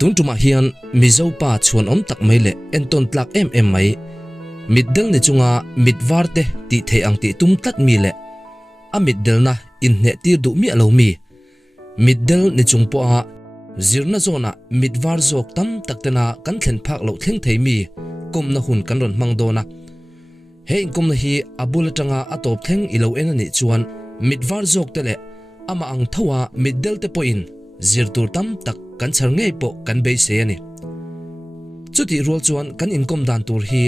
tuntuma hian mizopa chuan om tak mai le enton tlak em mai middel ni chunga midwarte ti the ang ti tum tlat mi le a middel na in hne tir du mi alo mi middel ni chungpo a zirna zona midwar zok tam taktena kan thlen phak lo thleng thei mi komna hun kan ron mang dona he komna hi abulatanga atop thleng ilo enani chuan midwar zok tele ama ang thawa middel te point zirtur tam tak kan char ngei po kan be se ani chuti rol chuan kan income dan tur hi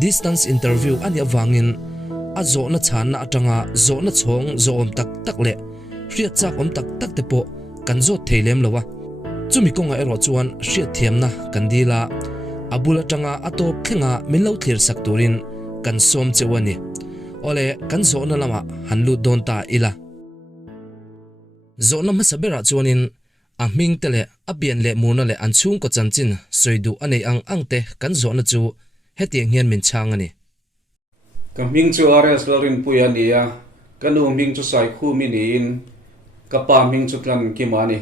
distance interview ani awangin a zo na chan na atanga zo na chong zo om tak tak le hriat chak om tak tak te po kan zo theilem lowa chumi konga ero chuan hriat thiam na kan dila abula tanga atop thlenga minlo thlir sak turin kan som chewani ole kan zo na lama hanlu don ta ila zo na masabera chuanin a ming tele a bian le muna le an chung ko chanchin soidu anei ang te kan zo na chu hetiang hian min chang ani ka ming chu ares lorin puya nia kanu ming chu sai khu mi nin ka pa ming chu tlan ki mani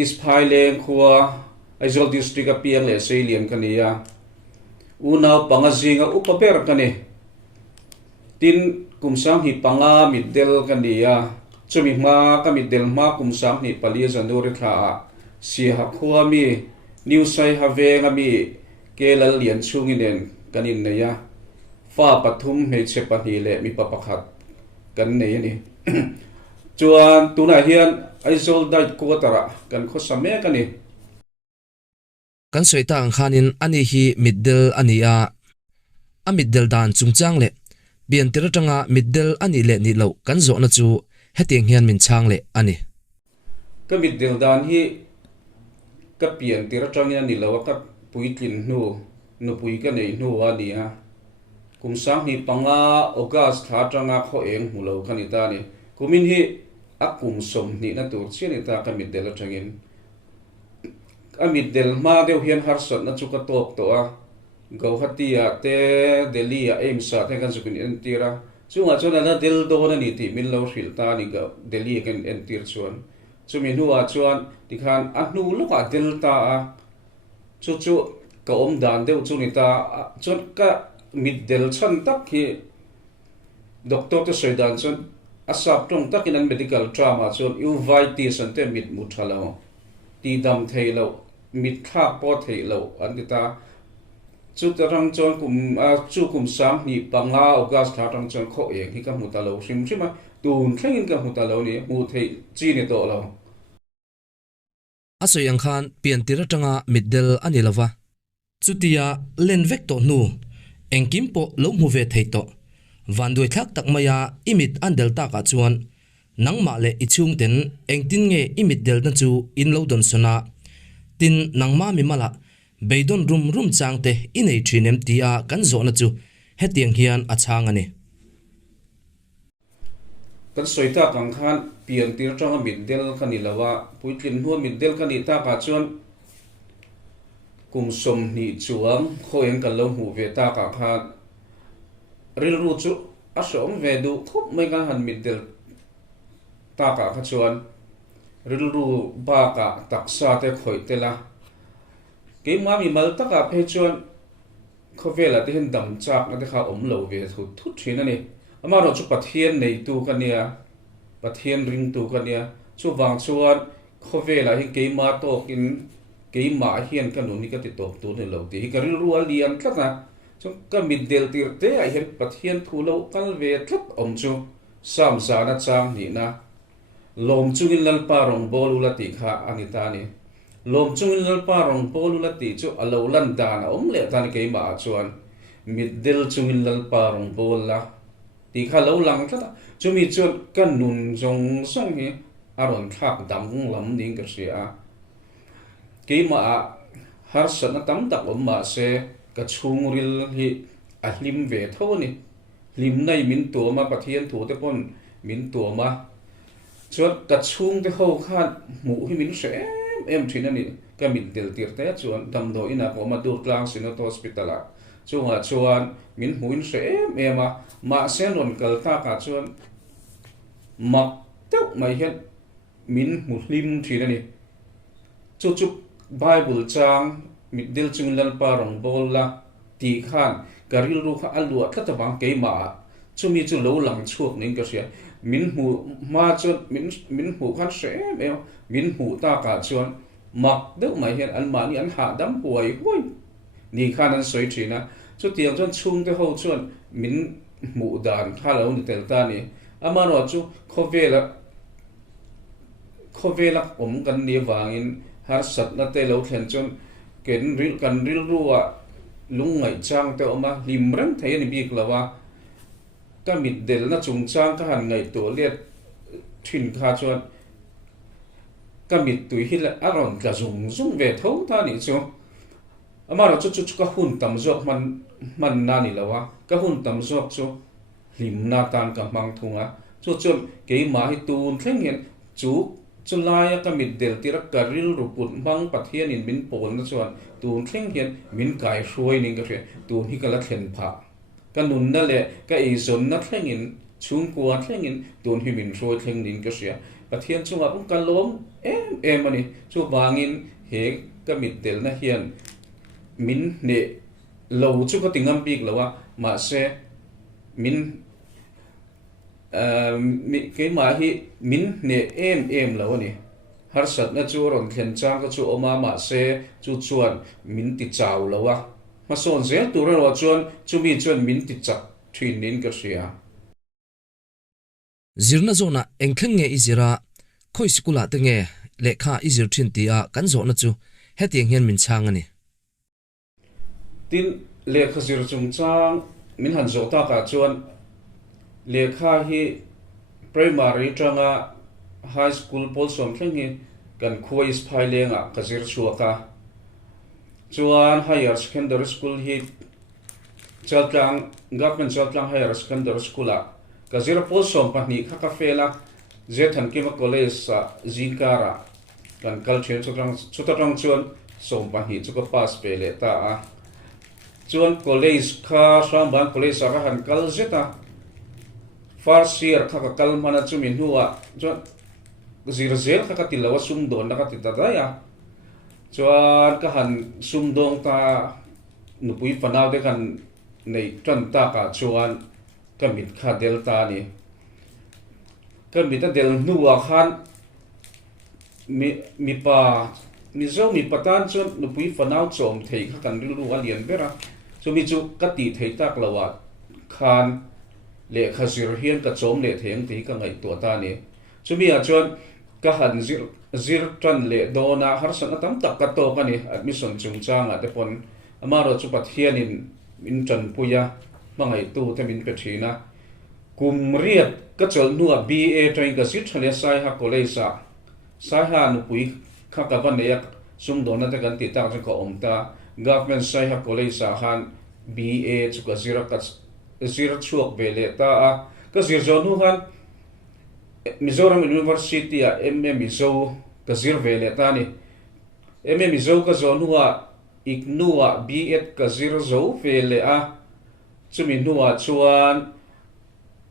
is phaileng khuwa aizol district a piang le selian kania unaw pangajinga upaper kani tin kumsam hi panga middel kania chumi ma ka middel ma kumsam ni palia januri thla si ha khuwa mi new sai havenga mi kelal lian chunginen kanin neya fa pathum me chepa hi le mi papakhat kan nei ni chuan tuna hian aizol dai ko tara kan khosame kani kan soita ang khanin ani hi middel ania a middel dan chungchang le bian tiratanga middel ani le ni lo kan zo na chu hetiang hian min chang le ani ka middel dan hi ka pian tiratanga ni lo ka puitlin nu pui ka nei nu ania kumsang hi panga ogas thatanga kho eng mulo khani ta ni kumin hi akum som ni na tur chini ta ka middel atangin a middel ma deu hian harsot na chuka tok to a gauhatia te delhi a aimsa te kan zukin entira chunga chona na del do na ni ti min lo hril ta ni ga delhi kan entir chuan chumi nuwa chuan tikhan a hnu loka delta a chu ka om dan deu chu ni ta chon ka middel chan tak hi doctor to soidan chon asap tong takin an medical trauma chon uvit sante mit muthalo ti dam theilo mit kha po theilo an ta chu tarang chon chu kum sam ni panga ogas tharang chon kho eng hi ka mutalo sim sima tun thlengin ka mutalo ni mu thei chi ni to lo asoyang khan pian tiratanga middel ani lawa chutia len vek to nu engkim po lo mu ve thei to vandoi thak tak maya imit an delta ka chuan nangma le ichung ten engtin nge imit del na chu in lo don sona tin nangma mi mala beidon rum changte inei thinem tia kan zo na chu hetiang hian achang ani kan soita kang khan pian tir tanga middel khani lawa puitlin hu middel khani ta ka chuan kumsom ni chuang kho eng kan lo hu ve ta ka khan ril ru chu asom ve du thup mai kan han middel ta ka kha chuan ril ru ba ka taksa te khoi tela ke ma mi mal ta ka phe chuan khovela te hen dam chak na te kha om lo ve thu thina ni ama ro chu pathian nei tu kania pathian ring tu kania chu wang chuan khovela hi ke ma to kin ke ma hian kan ni ka ti top tu ne lo ti ka ril ru alian tlaka chu ka middel tir te a hian pathian thu lo kal ve thlap om chu sam sa na chang ni na lom chungin lal pa rong bolu la ti kha anita ni lom chungin lal pa rong bolu la ti chu alo lan da na om le ta ni ke ma chuan middel chungin lal pa rong bol la ti kha lo lang tla chu mi chuan kan nun jong song hi aron thak dam lam ding ka sia ke ma har san tam tak om ma se ka chung ril hi a hlim ve tho ni hlim nei min to ma pathian thu te pon min to ma chuan ka chung te ho khan mu hi min se em thina ni ka middel tir te chuan dam do ina ko ma dur tlang sino to hospital a chunga chuan min huin se em ma sen ron kal ta ka chuan mak teu mai hian min mu hlim thina ni chu Bible chang middle chung lan parong bola ti khan karil ru kha alua tata bang ke ma chumi chu lo lang chuak ning ka sia min hu ma chu min hu khan se me min hu ta ka chuan mak deuh mai hian an ma ni an ha dam huai huai ni khan an soi thina chu tiang chuan chung te ho chuan min mu dan kha lo ni tel ta ni ama ro chu khovela kan ni wangin har sat na te lo thlen chuan kan ril ruwa lungai chang te oma limrang thei ni bik lawa ka mit del na chung chang ka han ngai to liat thin kha chuan ka mit tui hil aron ka zung ve tho ta ni chu ama ro chu ka hun tam zok man na ni lawa ka hun tam zok chu lim na tan ka mang thunga chu ke ma hi tun thleng hian chu laia ka mit del tira karil ruput mang pathian in min pol na chuan tun thleng hian min kai hruai ning ka tun hi kala thlen pha ka nun na le ka ei zon na thleng in chung kwa thleng in tun hi min hruai thleng ning ka sia pathian chunga pum kan lom em ani chu wangin he ka mit del na hian min ne lo chu ka tingam bik lawa ma se min cái mà hi min ne em lo ni har sat na chu ron thlen chang ka chu oma ma se chu chuan min ti chaw lo wa ma son zel tur ro chuan chu mi chuan min ti chak thin nin ka ria zirna zona engthleng nge izira khoi skula te nge lekha izir thin ti a kan zo na chu hetiang hian min chang ani tin lekha zir chung chang min han zo ta ka chuan lekha hi primary tanga high school pol som thleng hi kan khuai sphai lenga kazir chuaka chuan higher secondary school hi chaltlang government chaltlang higher secondary school a kazir pol som pahni kha ka fela zethan kima college sa zinkara kan culture chutatang chuan som pahni chu ka pass pe le ta a chuan college kha samban college sa han kal zeta first year kha ka kalmana chu min huwa chuan zir zel kha ka tilawa sum don na ka ti ta ya chuan ka han sum dong ta nupui panaw de kan nei tran ta ka chuan ka mit kha delta ni ka mit del nuwa khan mi patan chuan nupui panaw chom thei kha kan ru alian bera chu mi chu ka ti thei tak lawa khan le khazir hian ka chom le theng ti ka ngai to ta ni chumi a chuan ka han zir tran le dona har san atam tak ka to ka ni admission chung changa te pon amaro chu pathian in tran puya mangai tu te min pe thina kumriat ka chol nuwa BA train ka sit thale sai ha college sa sai ha nu pui kha ka van ya sum dona te kan ti ta ko omta government sai ha college sa han BA chu ka zira chuak vele ta a ka zir zonu han Mizoram University a Mizo ka zir vele ta ni Mizo ka zonua ignua B.Ed ka zir zo vele a chumi nuwa chuan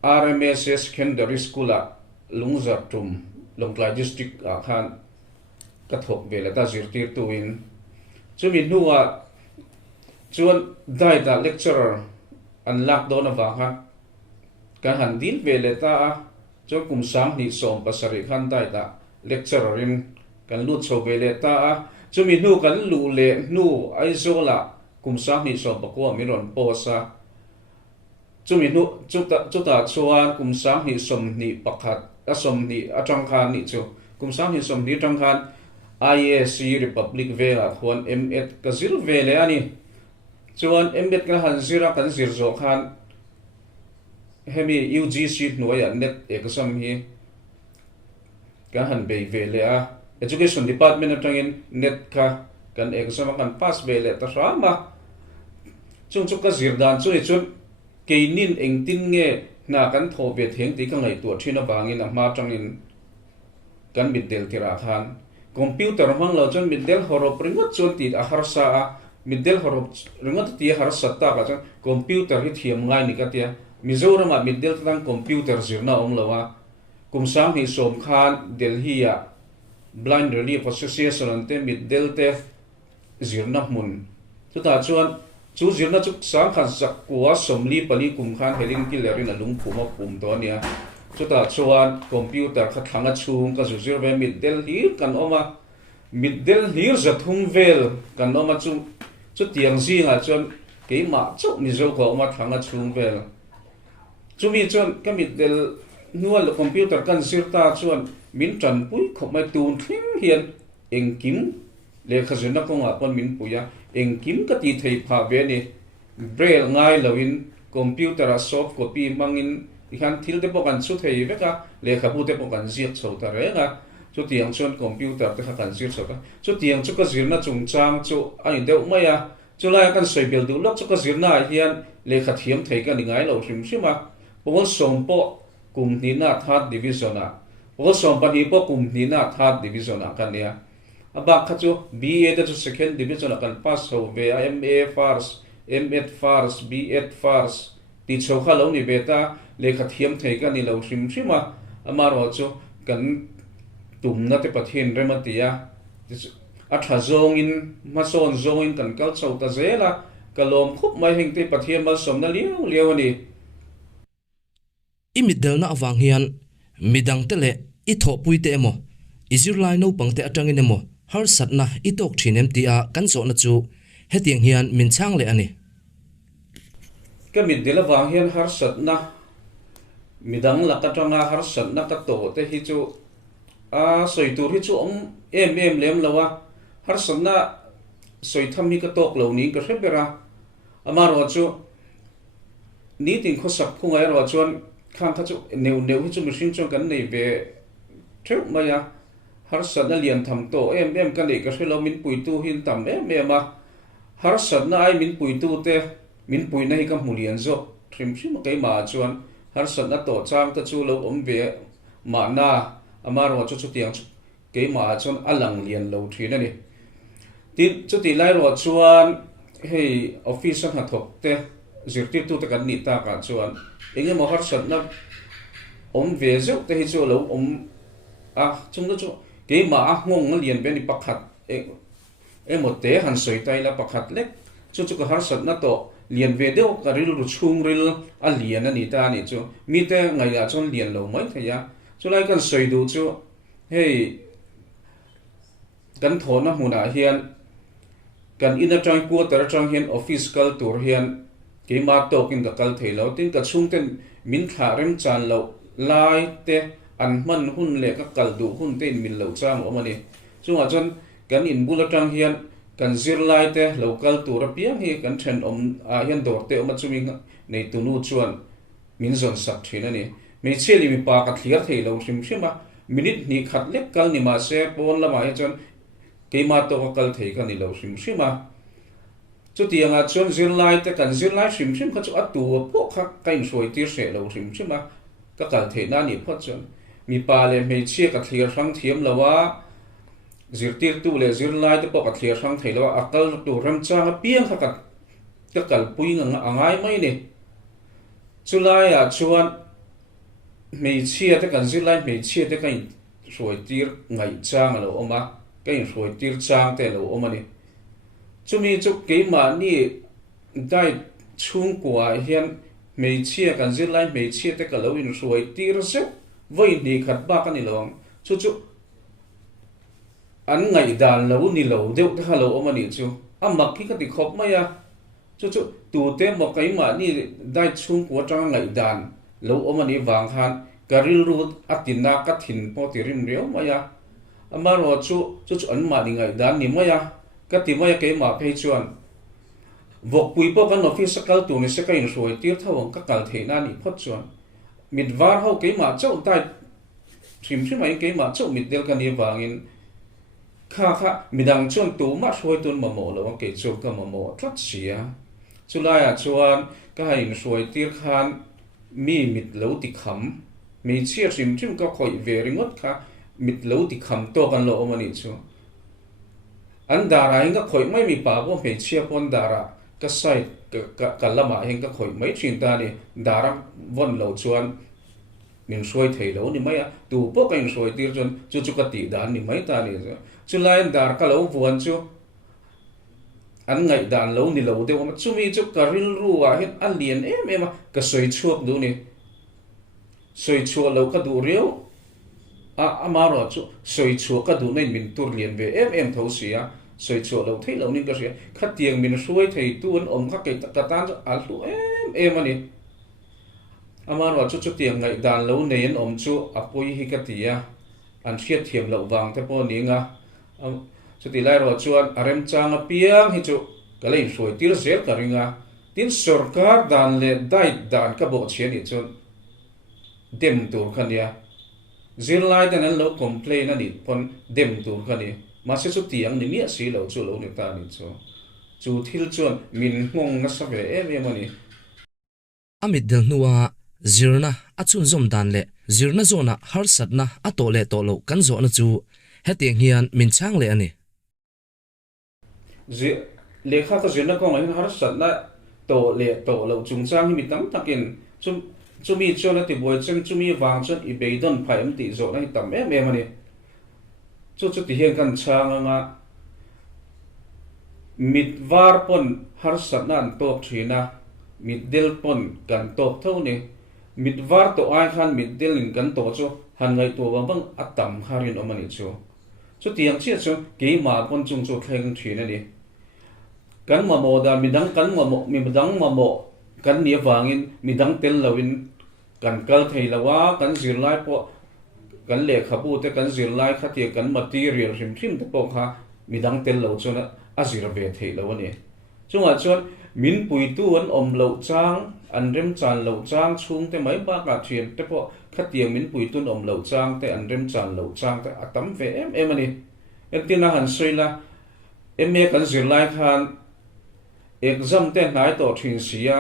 RMSS Secondary School a Lungzartum Longklai District a khan ka thok vele ta zir tir tuin chumi nuwa chuan daita lecturer an lak do na waka kan han din vele ta a cho kum sang ni som pasari khan dai ta lecturerin kan lut so vele ta a chumi nu kan lu le nu ai zola kum sang ni som pakwa miron posa chumi nu chuta chuan kum sang ni som ni pakhat a som ni atang khan ni chu kum sang ni som ni tang khan ISC Republic vela khon M.Ed ka zil vele ani chuan M.Ed ka han zira kan zir zo khan hemi UGC nuaya net exam hi kan han bei vele a education department atangin net ka kan exam kan pass vele ta rama chung ka zir dan chu ni chun keinin engtin nge na kan tho ve theng ti ka ngai tu thina bangin a ma tangin kan middel tira khan computer hang lo chun middel horop ringot chun ti a harsa a middel horop ringot ti harsa ta ka chun computer hi thiam ngai ni ka tia Mizoram a middel tang computer zirna ong lawa kumsang hi som khan Delhi a Blind Relief Association ante middel te zirna mun chu ta chuan chu zirna chu sang khan sak kwa somli pali kum khan helin ki lerin alung phuma pum to nia chu ta chuan computer kha thanga chung ka zir ve middle hi kan oma middle hi zathum vel kan oma chu tiang zinga chuan ke ma chu mi zo ko ma thanga chung vel chu mi chuan ka middle nual computer kan zirta chuan min tran pui khomai tun thing hian engkim le khazuna ko nga pon min puya engkim ka ti thei pha ve ni braille ngai loin computer a soft copy mangin ikhan thil te pokan chu thei veka le khabu te pokan ziak chho ta renga chu tiang chuan computer te kha kan zir chota chu tiang chu ka zirna chung chang chu ai deuh maya chu lai kan soi bel du lok chu ka zirna hian le kha thiam thei ka ni ngai lo hrim hima pol sompo kum ni na third division a pol som pa ni po kum ni na third division a kan nia aba kha chu BA te chu second division a kan pass ho ve MA first M8 first B8 first ti chho kha lo ni beta le kha thiam thei ka ni lo hrim hima amaro chu kan tum na te pathin rematia a tha zong in ma son zong in kan kal chau ta zela kalom khup mai hing te pathian mal som na liu ani I middle na awang hian midang te le I tho pui te emo Israel no pangte atangin emo har satna I tok thinem tia kan zo na chu hetiang hian min chang le ani ka middle awang hian har satna midang la ka tanga har satna ka to te hi chu a soi tur hi chu em lem lawa har satna soi tham hi ka tok lo ni ka hrebera amaro chu ni ting kho sak phungai ro chuan khang kha chu neu hi chu machine chu kan nei ve theu maya har satna lian tham to em kan nei ka hrelo min pui tu hin tam ma har satna ai min pui tu te min pui na hi ka mulian zo thrim thrim kai ma chuan har satna to chang ta chu lo ve ma na amaro chu tiang ke ma chuan alang lian lo thina ni chu ti lai ro chuan hei office ha thok te zirtir tu te kan ni ta ka chuan enge mo har satna ve zo te hi chu lo chung na chu ke ma ngong lian be ni pakhat mo te han soi tai la pakhat lek chu ka har satna to lian ve deuh ka ril ru chung ril a lian ani ta ni chu mi te ngai la chon lian lo mai thaya chu lai kan soi du chu hei kan thona huna hian kan ina tang ku tar tang hian office kal tur hian ke ma to kin ka kal thei lo tin ka chung ten min thla rem chan lo lai te an man hun le ka kal du hun te min lo chang o mani chunga chon kan in bula tang hian kan zir lai te local tur piang hi kan then hian dor te ma chumi nei tunu chuan min zon sak thina ni me cheli mi pa ka thliar thei lo hrim hrim a minute ni khat lek kal ni ma se pon lama hi chon ke ma to ka kal thei ka ni lo hrim hrim a chu tianga chon zir lai te kan zir lai hrim hrim kha chu atu po kha kain soi tir se lo hrim hrim a ka kal thei na ni phot chon mi pa le me che ka thliar sang thiam lawa zirtir tu le zir lai te po ka thliar sang thei lawa akal tu ram cha piang kha ka kal pui nga angai mai ni chu lai a chuan mei chia te kan zir lai mei chia te kain soi tir ngai chang lo oma kain soi tir chang te lo oma ni chumi chu ke ma ni dai chung kwa hian mei chia kan zir lai mei chia te ka lo in soi tir se voi ni khat ba ka ni long chu an ngai dan lo ni lo deuh te ha lo oma ni chu amak ki ka ti khop ma ya chu tu te mo kai ma ni dai chung kwa tang ngai dan lo oma ni wang khan karil ru atina ka thin po ti rim reu ma ya amaro chu an ma ni ngai dan ni ma ya ka ti ma ya ke ma pe chuan vok pui po kan office kal tu ni se ka in soi tir thawang ka kal the na ni phot chuan mit var ho ke ma chau tai thim mai ke ma chau mit del ka ni wangin kha midang chuan tu ma soi tun ma mo lo ke chu ka ma mo tlat sia chulaya chuan ka in soi tir khan mi mit lo ti kham mi chia sim chim ka khoi ve ringot kha mit lo ti kham to kan lo omani chu an dara hinga khoi mai mi pa bo me chia pon dara ka sai ka lama hinga khoi mai thin ta ni dara von lo chuan min soi thei lo ni mai tu po ka in soi tir chon chu ka ti dan ni mai ta ni chu lai dar ka lo vuan chu an ngai dan lo ni lo de ma chumi chu karil ruwa hin alien em ka soi chuak du ni soi chuak lo ka du riu amaro chu soi chuak ka du nei min tur lian ve em tho sia soi chuak lo thei lo ni ka sia khat tiang min suai thei tuan om kha ke ta tan al tu em ani amaro chu tiang ngai dan lo nei en om chu apoi hi ka tia an thiat thiam lo wang te po ni nga chu ti lai ro chuan arem chang a piang hi chu ka lein suai tir zel ka ringa tin sarkar dan le dai dan ka bo chen ni chun dem tur khania zil lai dan an lo complain ani pon dem tur khani ma se chu tiang ni ni si lo chu lo ni ta ni chu thil chuan min ngong na sa ve em ani amit del nuwa zirna achun zom dan le zirna zona har satna ato le to lo kan zo na chu hetiang hian min chang le ani lekha ta zirna ko ngai har satna to le to lo chung chang hi mi tam takin chumi chona ti boy chen chumi wang chon I beidon phaim ti zo na hi tam em ani chu ti hian kan chang nga mitwar pon har satna an tok thina mitdel pon kan tok tho ni mitwar to ai khan mitdel in kan to chu han ngai to bang atam kharin omani chu tiang chi chu ke ma pon chung chu thleng thina ni kan ma mo da midang kan ma mo mi midang ma mo kan ni wangin midang tel lawin kan kal thei lawa kan zir lai po kan le khabu te kan zir lai khati kan material rim te po kha midang tel lo chuna azir ve thei lawani chunga chuan min pui tu an om lo chang an rem chan lo chang chung te mai ba ka thiam te po khatiang min pui tun om lo chang te an rem chan lo chang te atam ve em ani entina han soila eme kan zir lai khan exam te nai to thin sia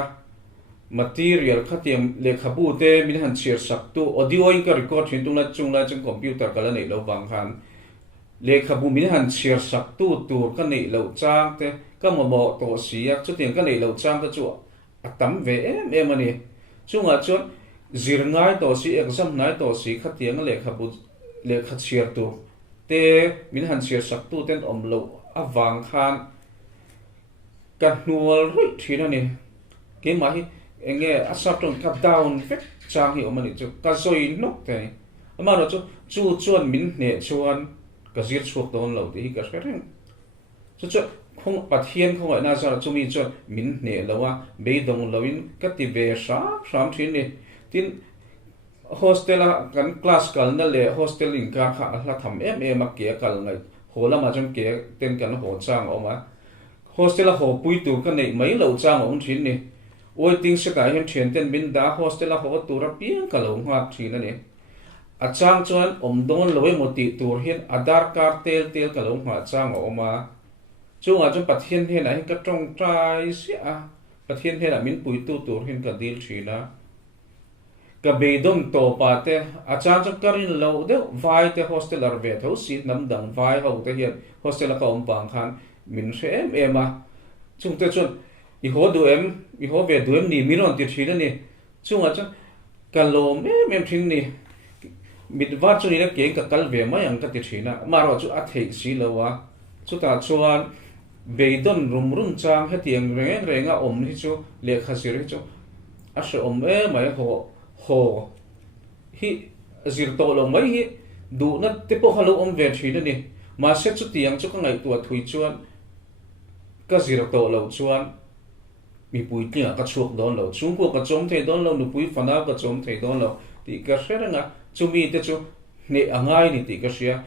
material khatiam le khabu te min han share sak tu audio in ka record thin tu na chung la chung computer kala nei lo wang khan le khabu min han share sak tu tur ka nei lo chang te ka mo to sia chu tiang ka nei lo chang ka chu atam ve em ani chunga chuan zir ngai to si exam nai to si khatiang le khabu le khat share tu te min han share sak tu ten om lo awang khan ka nual ri thina ni ke ma hi enge asatong ka down fe chang hi omani chu ka zoi nok te amaro chu chuan min ne chuan ka zir chuak don lo ti ka reng chu khong pathian khong na sa chu mi chuan min ne lawa be dong lowin ka ti ve sam thin ni tin hostel kan class kal na le hostel in ka kha la tham em ke kal ngai hola ma jam ke ten kan ho chang oma hostel ho pui tu ka nei mai lo chang om thin ni waiting se ka hian thian ten min da hostel ho tur piang ka lo ngak thina ni a chang chuan om don loi moti tur hian adar card tel ka lo ngak chang oma chunga chu pathian he na hi ka tong trai sia pathian he na min pui tu tur hin ka dil thina ka beidon to pa te a chang chu karin lo de vai te hostel ar ve tho si nam dang vai ho te hian hostel ka om pang khan min em chung te chun I ho ve du em ni miron ti thina ni chunga chu kalom em thing ni mitwar chu ni na ke ka kal ve mai ang ka ti thina maro chu a thei si lowa chu ta chuan beidon rum chang he tiang renga om ni chu le khasir chu a so om mai ho hi zir to lo mai hi du na te po halo om ve thina ni ma se chu tiang chu ka ngai tu thui chuan ka zir to lo chuan mi pui tia ka chuak don lo chung ko ka chom thei don lo nu pui fana ka chom thei don lo ti ka seranga chumi te chu ne angai ni ti ka sia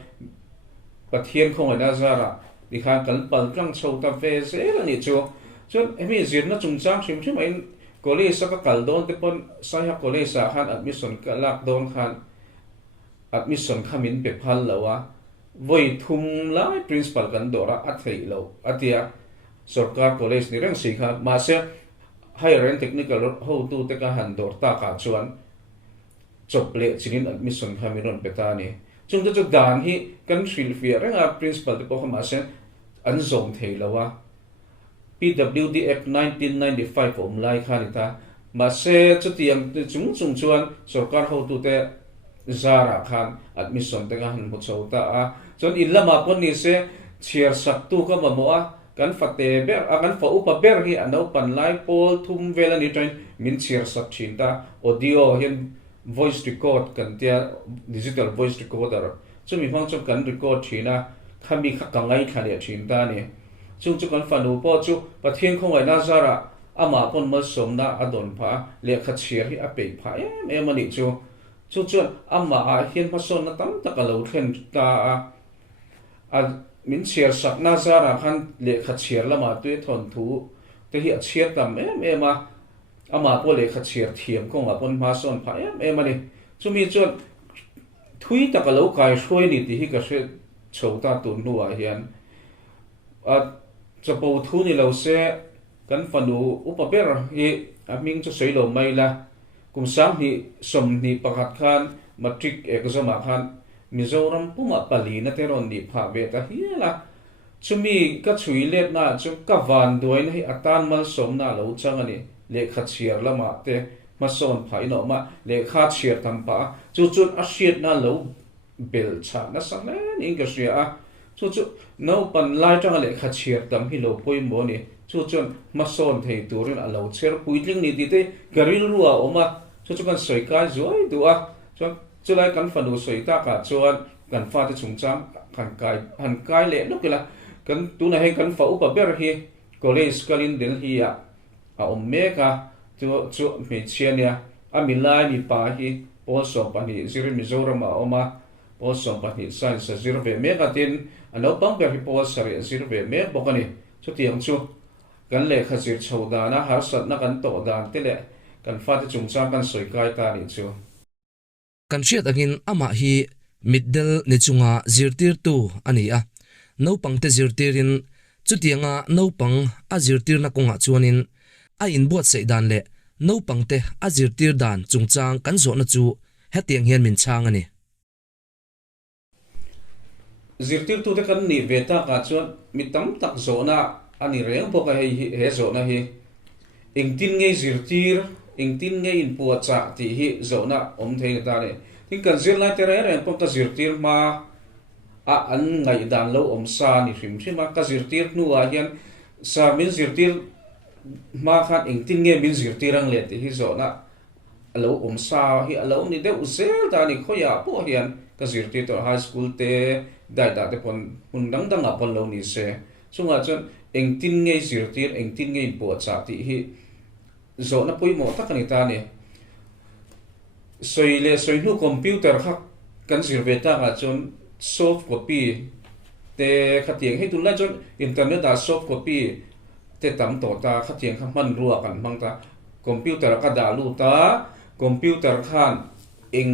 pathian khong na zara ti khan kan pal tlang chho ta ve se la ni chu chon emi zir na chung chang thim ai college sa ka kal don te pon sa ya college sa khan admission ka lak don khan admission khamin pe phal lawa voi thum lai principal kan dora a thei lo atia sarkar college ni reng sikha ma se higher and technical ho tu te ka han dor ta ka chuan chop le chinin admission khamiron petani chung chu dan hi kan thil fi renga principal te ko ma se an zong thei lawa PWD Act 1995 om lai khanita ma se chu tiang chung chuan sarkar ho tu te zara khan admission te ka han mu chota a chon in lama pon ni se chiar sak tu ka ma mo a kan fate ber a kan fa upa ber hi ano pan lai pol thum vela ni train min chir sak chin ta audio hian voice record kan tia digital voice recorder chumi phang chu kan record thina khami kha kangai khale thin ta ni chung chu kan fanu po chu pathian khongai na zara ama pon ma somna adon pha le kha chir hi a pe pha em ani chu chuan ama a hian ma son na tam takalo thlen ta a min chiar sak na zara khan le kha chiar lama tu thon thu te hi a chiar tam em a ama po le kha chiar thiam kong a pon ma son pha em ani chumi chuan thui takalo kai hroi ni ti hi ka hre chhota tun nu a hian a chapo thu ni lo se kan fanu upa ber hi a ming chu sei lo mai la kum sam hi som ni pakhat khan matric exam a khan Mizoram puma pali na teron ni pha ve ta hiala chumi ka chui let na chu ka van doi na hi atan mal som na lo chang ani le kha chiar lama te ma son phai no ma le kha chiar tam pa chu chun a shiat na lo bel cha na sang na ning ka sia chu no pan lai tang le kha chiar tam hi lo poi mo ni chu chun ma son thei turin a lo cher puitling ni ti te garil ruwa oma chu kan soi kai zoi du a chu lai kan fanu soi ta ka chuan kan fa te chung cham han kai le no kila kan tu na he kan fa upa ber hi college kalin del hi a omega chu me chiania a milai ni pa hi also pa ni zir Mizoram a oma also pa ni science zir ve mega tin ano pang ber hi pol sari zir ve me bokani chu tiang chu kan le kha zir chhoda na har sat na kan to dan te le kan fa te chung cham kan soi kai ta ni chu kan hriat angin ama hi middle ni chunga zirtir tu ani a no pangte zirtirin chutianga no pang a zirtir na konga chuanin a inbuat seidan le no pangte a zirtir dan chungchang kan zo na chu hetiang hian min chang ani zirtir tu te kan ni veta ka chuan mi tam tak zo na ani reng boka he zo na hi engtin nge zirtir engtin nge in pu cha ti hi zo na om thei ta ne tin kan zir lai te reng pom ka zirtir ma a an ngai dan lo om sa ni hrim ma ka zirtir nu a hian sa min zirtir ma khan engtin nge min zirtir ang le ti hi zo na alo om sa hi alo ni de uzel ta ni khoya po hian ka zirtir to high school te dai da te pon hun dang dang a pon lo ni se chunga chon engtin nge zirtir engtin nge in pu cha ti hi zo na pui mo takani ta ni soi nu computer khak kan zirveta ga chon soft copy te khatiang he tu la chon internet da soft copy te tam to ta khatiang kha man ruwa kan mang ta computer ka da lu ta computer khan eng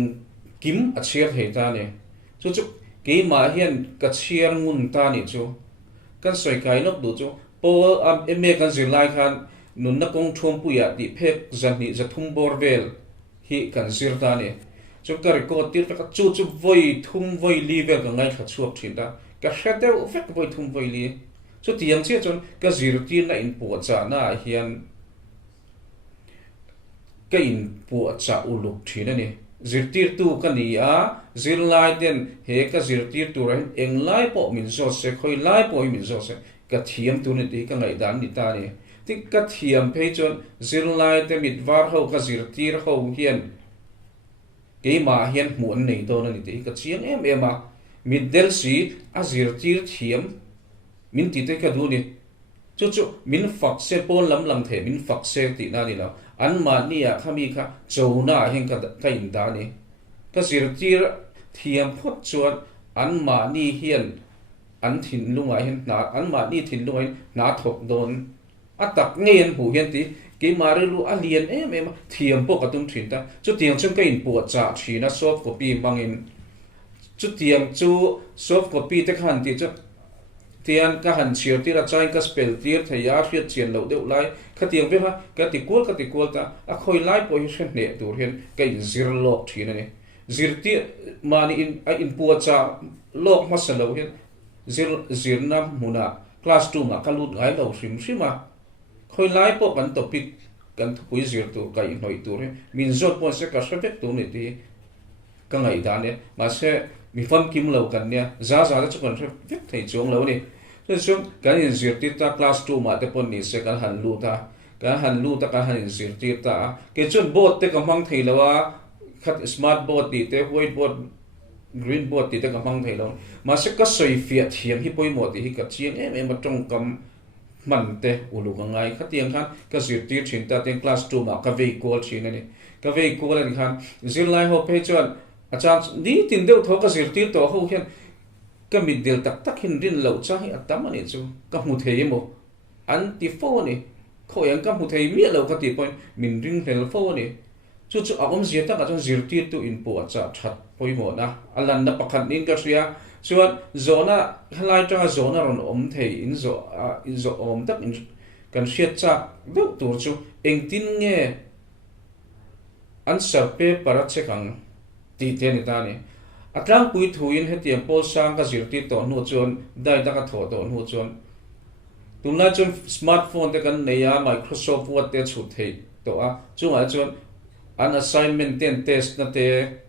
kim a chiar he ta ne chu ke ma hian ka chiar ngun ta ni chu kan soi kai nok du chu po em kan zir lai khan nun na kong thom puya ti phek zani zathum borvel hi kan zir ta ni chu ka record tir ka chu voi thum voi liver ka ngai kha chuak thin ta ka hre u fek voi thum voi li chu tiang che chon ka zir tir na in po cha na hian ka in po cha uluk thin ani zir tir tu ka ni a zir lai den he ka zir tir tu ran eng lai po min zo se khoi lai po min zo se ka thiam tu ni ti ka ngai dan ni ta ni ti ka thiam phei chon zir lai te mit war ho ka zir tir ho hian ke ma hian muan nei do na ni ti ka chiang em a middle si a zir tir thiam min ti te ka du ni chu min fak se pon lam the min fak se ti na ni la an ma ni a khami kha chona hen ka in da ni ka zir tir thiam phot chuan an ma ni hian an thin lunga hian na an ma ni thin lunga na thok don atak ngien hu hian ti ke mari lu alien em thiam po ka tum thin ta chu tiang chung ka in pu cha thina soft copy mangin chu tiang chu soft copy te khan ti chu tian ka han chiar ti ra chain ka spell tir thaya hriat chian lo deuh lai kha tiang ve ha ka ti kol ta a khoi lai po hi hren ne tur hian ka in zir lok thina ni zir ti mani in pu cha lok ma sa lo hian zir na muna class 2 ma ka lut ngai lo hrim ma khoi lai po kan topic kan thupui zir tu kai noi tur min zot pon se ka hravek tu ni ti ka ngai da ne ma se mi fam kim lo kan ne za chu kan hravek thei chong lo ni so kan in zirti ta class 2 ma te pon ni se kan han lu ta kan han in zirti ta ke chun board te kamang theilawa khat smart board ti te whiteboard green board ti te kamang theilo ma se ka soi fiat thiam hi poimo ti hi ka chiang em atong kam man te ulu ka ngai khatiang khan ka zirti thin ta ten class 2 ma ka ve call thin ani ka ve call ani khan zirlai ho pe chuan acham ni tin deuh tho ka zirti to ho hian ka middle tak hin rin lo cha hi atam ani chu ka mu thei mo an ti phone ni khoyang ka mu thei mi lo ka ti point min ring hlel phone ni chu aom zia ta ka chon zirti tu in po cha that poimo na alan na pakhat nin ka ria chuan zona halai ta zona ron om thei in zo om tak in kan hriat cha deuh tur chu engtin nge an sarpe parache kang ti te ni ta ni atlang pui thuin hetiam pol sang ka zirti to nu chon dai da ka tho to nu chon tunla chon smartphone te kan neya Microsoft Word te chu thei to a chunga chon an assignment ten test na te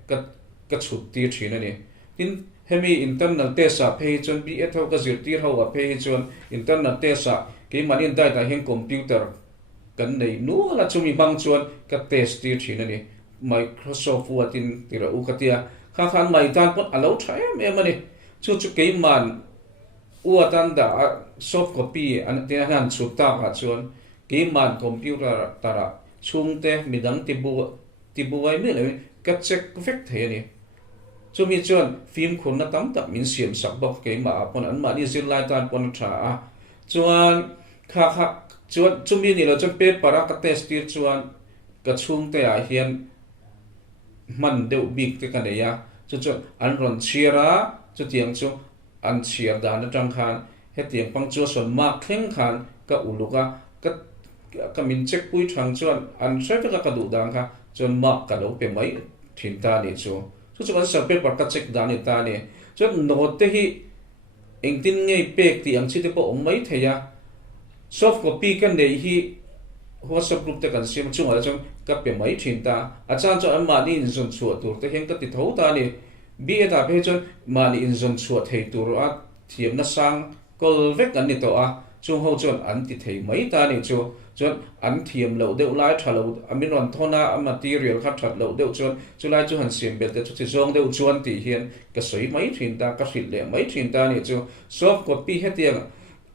ka chu ti thina ni tin hemi internal test a phe chon bi etho ka zirti ho a phe chon internal test a ke manin dai ta hen computer kan nei nu la chumi bang chon ka test ti thina ni Microsoft Word tin tira u ka tia khan mai tan pot alo thai em ani chu ke man u tan da soft copy an te han chu ta ka chon ke man computer tara chung te midang ti bu ai me le ka check vek the ni chu mi chon film khun na tam tak min siam sak bok ke ma pon an ma ni zil lai tan pon tha a chuan kha chuan chu mi ni lo chu pe para ka test ti chuan ka chung te a hian man deuh big te kan ya chu an ron chira chu tiang chu an chiar da na tang khan he tiang pang chu son ma khleng khan ka uluka ka min check pui thang chuan an threat ka du dang kha chon ma ka lo pe mai thin ta ni chu an sa pe par ka check da ni ta ni chu note te hi engtin ngei pek ti ang chi te po mai theya soft copy kan nei hi WhatsApp group te kan sim chunga chung ka pe mai thin ta achan cho an ma ni in zon chu tur te hen ka ti tho ta ni bi eta pe chon ma ni in zon chu thei tur a thiam na sang kol vek an ni to a chung ho chon an ti thei mai ta ni chu chon an thiam lo deuh lai thalo amin ron thona a material kha that lo deuh chon chulai chu han sim bel te chu ti zong deuh chuan ti hian ka soi mai thin ta ka hrit le mai thin ta ni chu soft copy hetiang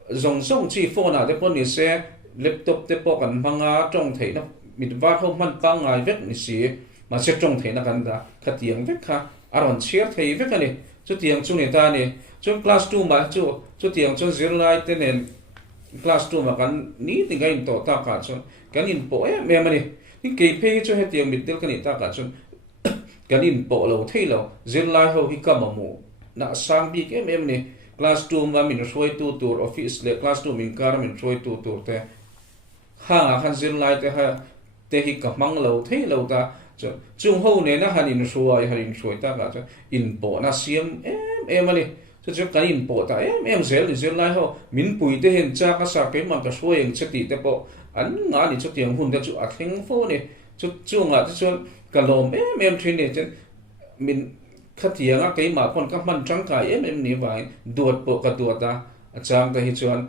zong chi phone a te pon ni se laptop te po kan manga tong thei na mit war ho man pa ngai vek ni si ma se tong thei na kan da kha tiang vek kha aron chiar thei vek ani chu tiang chu ni ta ni chu class 2 ma chu tiang chu zero lai te nen class 2 ma kan ni ti ngai to ta ka chu kan in po me mani ni ke pe chu he tiang mit tel kan ni ta ka chu kan in po lo thei lo zero lai ho hi ka ma mu na sang bi ke me mani class 2 ma min roi tu tur office le class 2 min kar min roi tu tur te hang khan zin lai te hi ka mang lo thei lo ta chung ho ne na hanin ruai ta ka in po na siam em ani chu kan in po ta em zel ni zin lai ho min pui te hen cha ka sa ke ma ka hruai chati te po an nga ni chu tiang hun te chu a theng fo ni chu nga chu ka lom em thin ni chen min khatiang a ke ma pon ka man tang kai em ni vai duat po ka duata achang ta hi chuan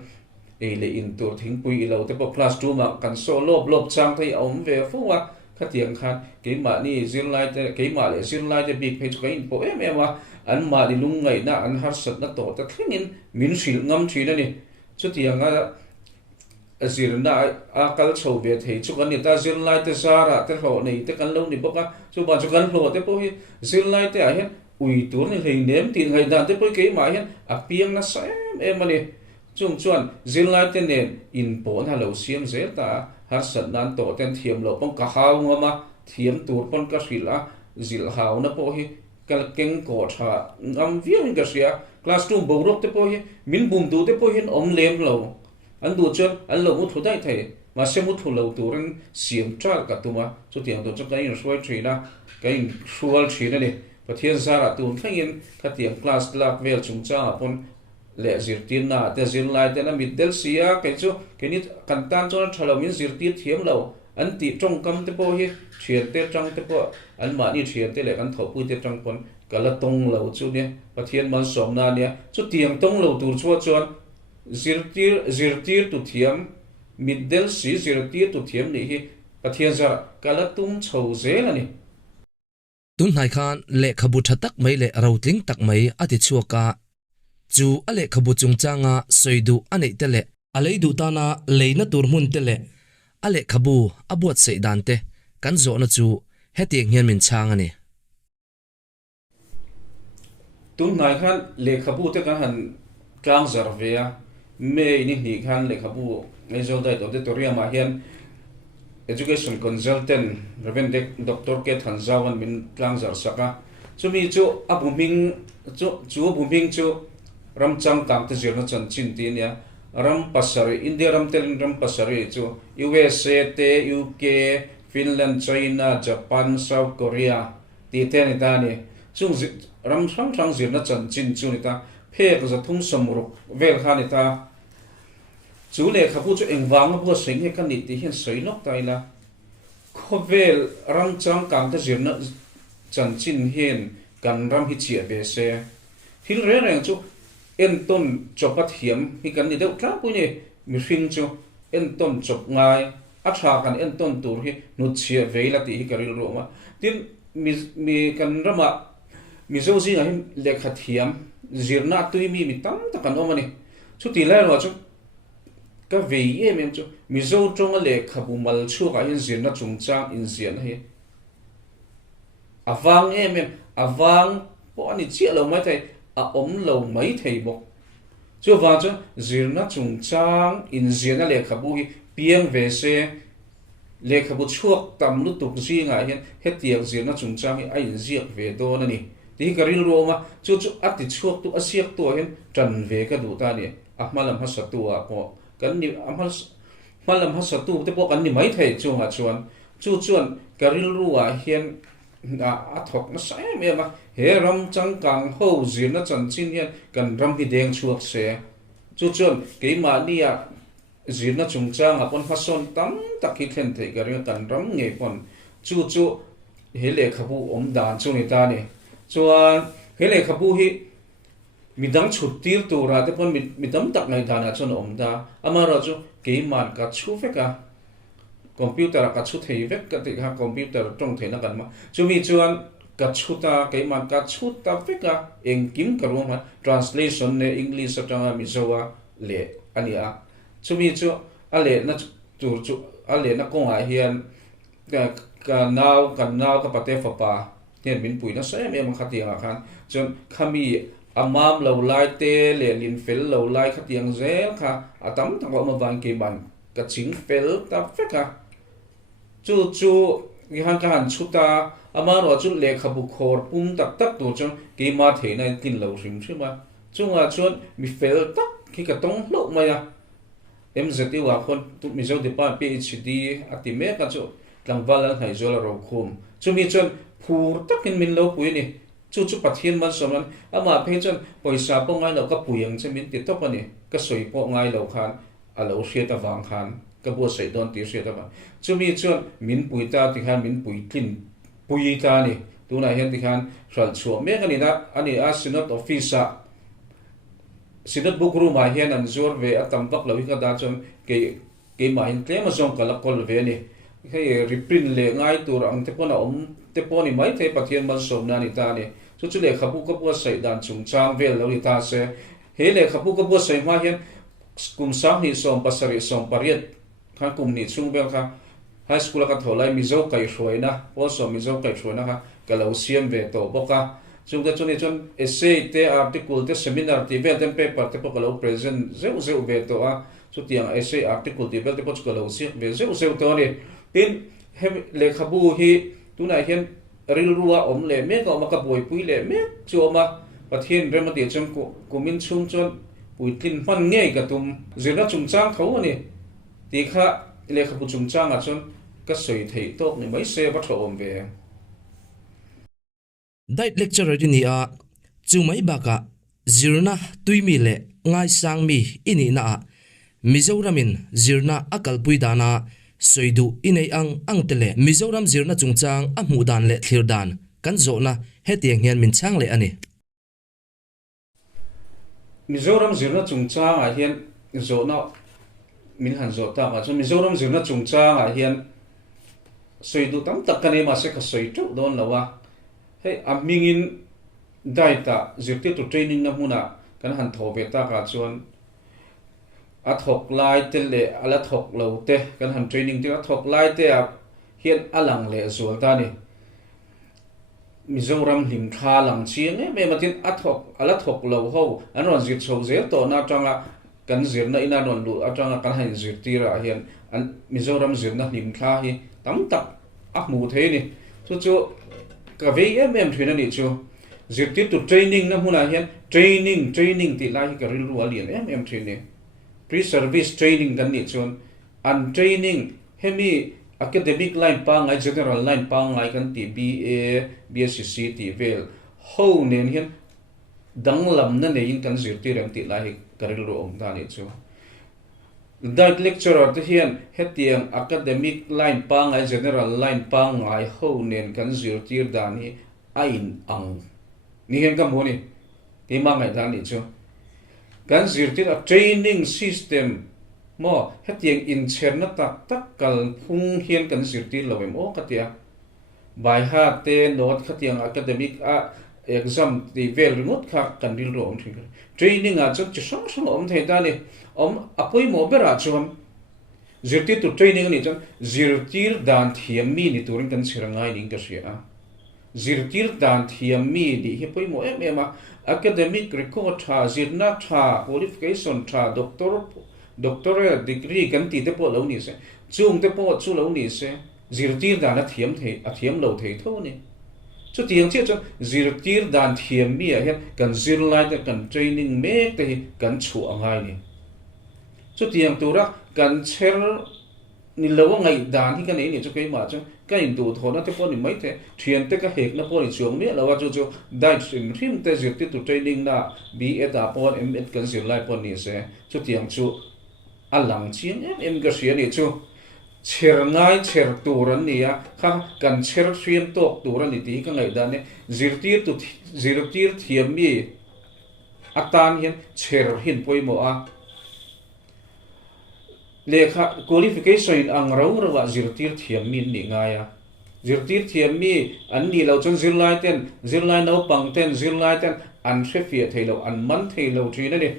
le in tur thing pui lo te po class 2 ma kan so lob chang thei om ve fuwa khatiang khan ke ma ni zin lai te ke ma le zin lai te big page ka in po wa an ma di lung ngai na an har sat na to ta thlingin min sil ngam thina ni chu tiang a azir na a kal chho ve thei chu kan ni ta zin lai te zara te hlo nei te kan lo ni boka chu ba chu kan hlo te po hi zin lai te a hian ui tur ni hei nem tin ngai dan te po ke ma hian a piang na sa em ani chung chuan zin lai te nen in po na lo siam ze ta har sat nan to ten thiam lo pong ka haw ngama thiam tur pon ka hrila zil haw na po hi kal keng ko tha ngam viang ka sia class 2 borok te po hi min bum du te po hin om lem lo an du chuan an lo mu thu dai thei ma se mu thu lo turin siam tra ka tuma chu tiang to chu ka in roi thina ka in shual thina ni pathian zara tu thangin ka tiang class lak vel chung cha pon le zirtin na te zin lai te na middle sia ke chu ke ni kan tan chon thalo min zirti thiam lo an ti trong kam te po hi thian te tang te po an ma ni thian te le kan tho pu te tang pon kala tong lo chu ne pathian man som na ne chu tiang tong lo tur chu chuan zirtir tu thiam middel si zirtir tu thiam ni hi pathian za kalatum chho zel ani tun nai khan le khabu thatak mai le rautling tak mai ati chuaka chu ale khabu chungchanga soidu anei tele aleidu tana leina turmun tele ale khabu abuat seidante kan zo na chu heti ngian min chang ani tun nai khan le khabu te kan han tlang zar ve a me ni ni khan le khabu ngai zo dai de toria ma hian education consultant Reverend Dr. Ke Thanzawan min tlang zar saka chumi chu abuming chu abuming chu ramchang tang te zirna chan chin ti nia ram pasari India ram tel ram pasari chu USA te UK Finland China Japan South Korea ti te ni ta ni chung ram sang zirna chan chin chu ni ta phe ka za thum samruk vel kha ni ta chú lệ khabu chu engwang bo sing he kan ni ti hian soi lok tai la khovel ram chang kam ta zirna chan chin hian kan ram hi chia be se hil re reng chu en ton chopat hiam hi kan ni deuh tla pu ni mi hring chu en ton chop ngai a tha kan en ton tur hi nu chia veila ti hi karil ro ma tin mi kan rama mi zo ji hi le khat hiam zirna tui mi tam ta kan omani chu ti la lo chu ka vei em chu mizo tonga le khabu mal chu ka in zin na chung chang in zian hi awang awang po ani chi lo mai thai a om lo mai thei bo chu wa chu zirna chung chang in zian le khabu hi piang ve se le khabu chuak tam lu tuk ji nga hian hetiak zirna chung chang hi a in ziak ve do na ni ti karil ro ma chu ati chuak tu asiak to hian tran ve ka du ta ni ahmalam hasatu a po kan ni malam hasatu te po kan ni mai thei chunga chuan karil ruwa hian a thok na sai me ma he ram chang kang ho zin na chan chin hian kan ram hi deng chuak se chuan ke ma ni a zin na chung chang a pon hason tam takhi thlen thei karil kan ram nge pon chu he le khabu om dan chu ni ta ni chuan he le khabu hi midang chutir tu ra te pon midam tak ngai dana chon om da amara chu ke man ka chu veka computer ka chu thei vek ka ti ha computer tong thei na kan ma chumi chuan ka chu ta ke man ka chu ta veka eng kim ka ro ma translation ne english atanga mi zowa le ania chumi chu ale na chu ale na ko a hian ka naw ka pate fa pa ten min pui na sai me ma khati nga khan chon khami amam lo lai te le lin fel lo lai khatiang zel kha atam tang ma wang ke ban ka ching fel ta feka chu gi han ka han chuta ama ro chu le khabu khor pum tak tu chon ke ma the na kin lo rim thima chunga chon mi fel tak ki ka tong lo ma ya mzt wa khon tu mi zo de pa phd ati me ka chu tlangwal hai zo la ro khum chumi chon phur takin min lo pui ni chu pathian man soman ama phe chon poisa po ngai lo ka puyang chemin ti to pani ka soi po ngai lo khan a lo hria ta wang khan ka bo sei don ti hria ta ba chumi chon min pui ta ti khan min pui tlin pui ta ni tu na hian ti khan ral chu me ka ni na ani a sinot office a sinot book room a hian an zur ve atam pak lo ka da chon ke ma hin tlem a zong kala kol ve ni he reprint le ngai tur ang te pona om te poni mai the pathian man som na ni ta ni chu le khabu ka bo sai dan chung chang vel lo ni ta se he le khabu ka bo sai ma hian kum sang ni som pasari som pariat khan kum ni chung vel kha high school ka tholai mi zo kai hroina po so mi zo kai hroina kha kalo siam ve to boka chung da chuni chon essay te article te seminar ti vel tem paper te po kalo present zeu ve to a chu tiang essay article ti vel te po kalo siam ve zeu to ni tin he le khabu hi tunai hian ril ruwa om le me ka ma ka boi pui le me choma pathian remati cham ko kumin chung chon pui tin man nge ka tum zina chung chang tho ani ti kha le khabu chung chang a chon ka soi thei tok ni mai se ba tho om ve dai lecturer ni a chu mai ba ka zirna tuimi le ngai sang mi ini na a mizoramin zirna akal pui dana soidu inei ang tele mizoram zirna chungchang a hmu dan le thlir dan kan zo na hetiang hian min chang le ani mizoram zirna chungchang a hian zo na min han zo ta ka chu Mizoram zirna chungcha a hian soidu tam tak kane ma se ka soitu don lawa he amingin daita zirti tu training na huna kan han thobe ta ka chuan a thok lai te le ala thok lo te kan han training te a thok lai te a hian alang le zual ta ni Mizoram lim kha lang chiang me matin a thok ala thok lo ho an ron zir chho zel to na tanga kan zir na ina ron lu atanga kan han zir tira hian an Mizoram zir na lim kha hi tam tak a mu the ni chu ka ve em thina ni chu zir ti tu training na huna hian training ti lai ka ril ru alian em thine pre service training kan ni chun an training hemi academic line pa ngai general line pa ngai kan ti BA BSc ti vel ho nen hian danglam na nei kan zir ti rang ti lai ka ril ru om ta ni chu that lecturer te hian hetiang academic line pa ngai general line pa ngai ho nen kan zir tir dan hi ain ang ni hian ka mo ni ti ma ngai dan ni chu kan zir tir a training system mo hetiang in cherna tak kal phung hian kan zir tir lo em o ka tia by heart te not khatiang academic a exam ti vel remote kha kan ril ro om thing training a chu chi sang om the ta ni om apoi mo bera chuan zirti tu training ni chan zirtir dan thiam mi ni turin kan sirangai ning ka sia zirtir dan thiam mi di hi poi mo em a academic record tha zirna tha qualification tha doctoral degree kan ti te po lo ni se chung te po chu lo ni se zirtir dan a thiam lo thei tho ni chu tiang che chu zirtir dan thiam mi a hian kan zirlai te kan training me te kan chu angai ni chu tiang tura kan cher ni lo ngai dan hi kan ni chu kai ma chu kan in du thona te pon ni mai te thian te ka hek na pon ni chuang me lawa chu dai rim te zirti tu training na B et a pon M et kan zirlai pon ni se chu tiang chu alang chiang em ga sia ni chu cher ngai cher turan ni a kha kan cher thiam tok turan ni ti ka ngai dan ne zirtir thiam mi atan hian cher hin poimo a lekha qualification ang rawa zirtir thiam min ni ngaya zirtir thiam mi an ni lo chon zirlai no pangten zirlai ten an shefia thailo an man thailo thina ni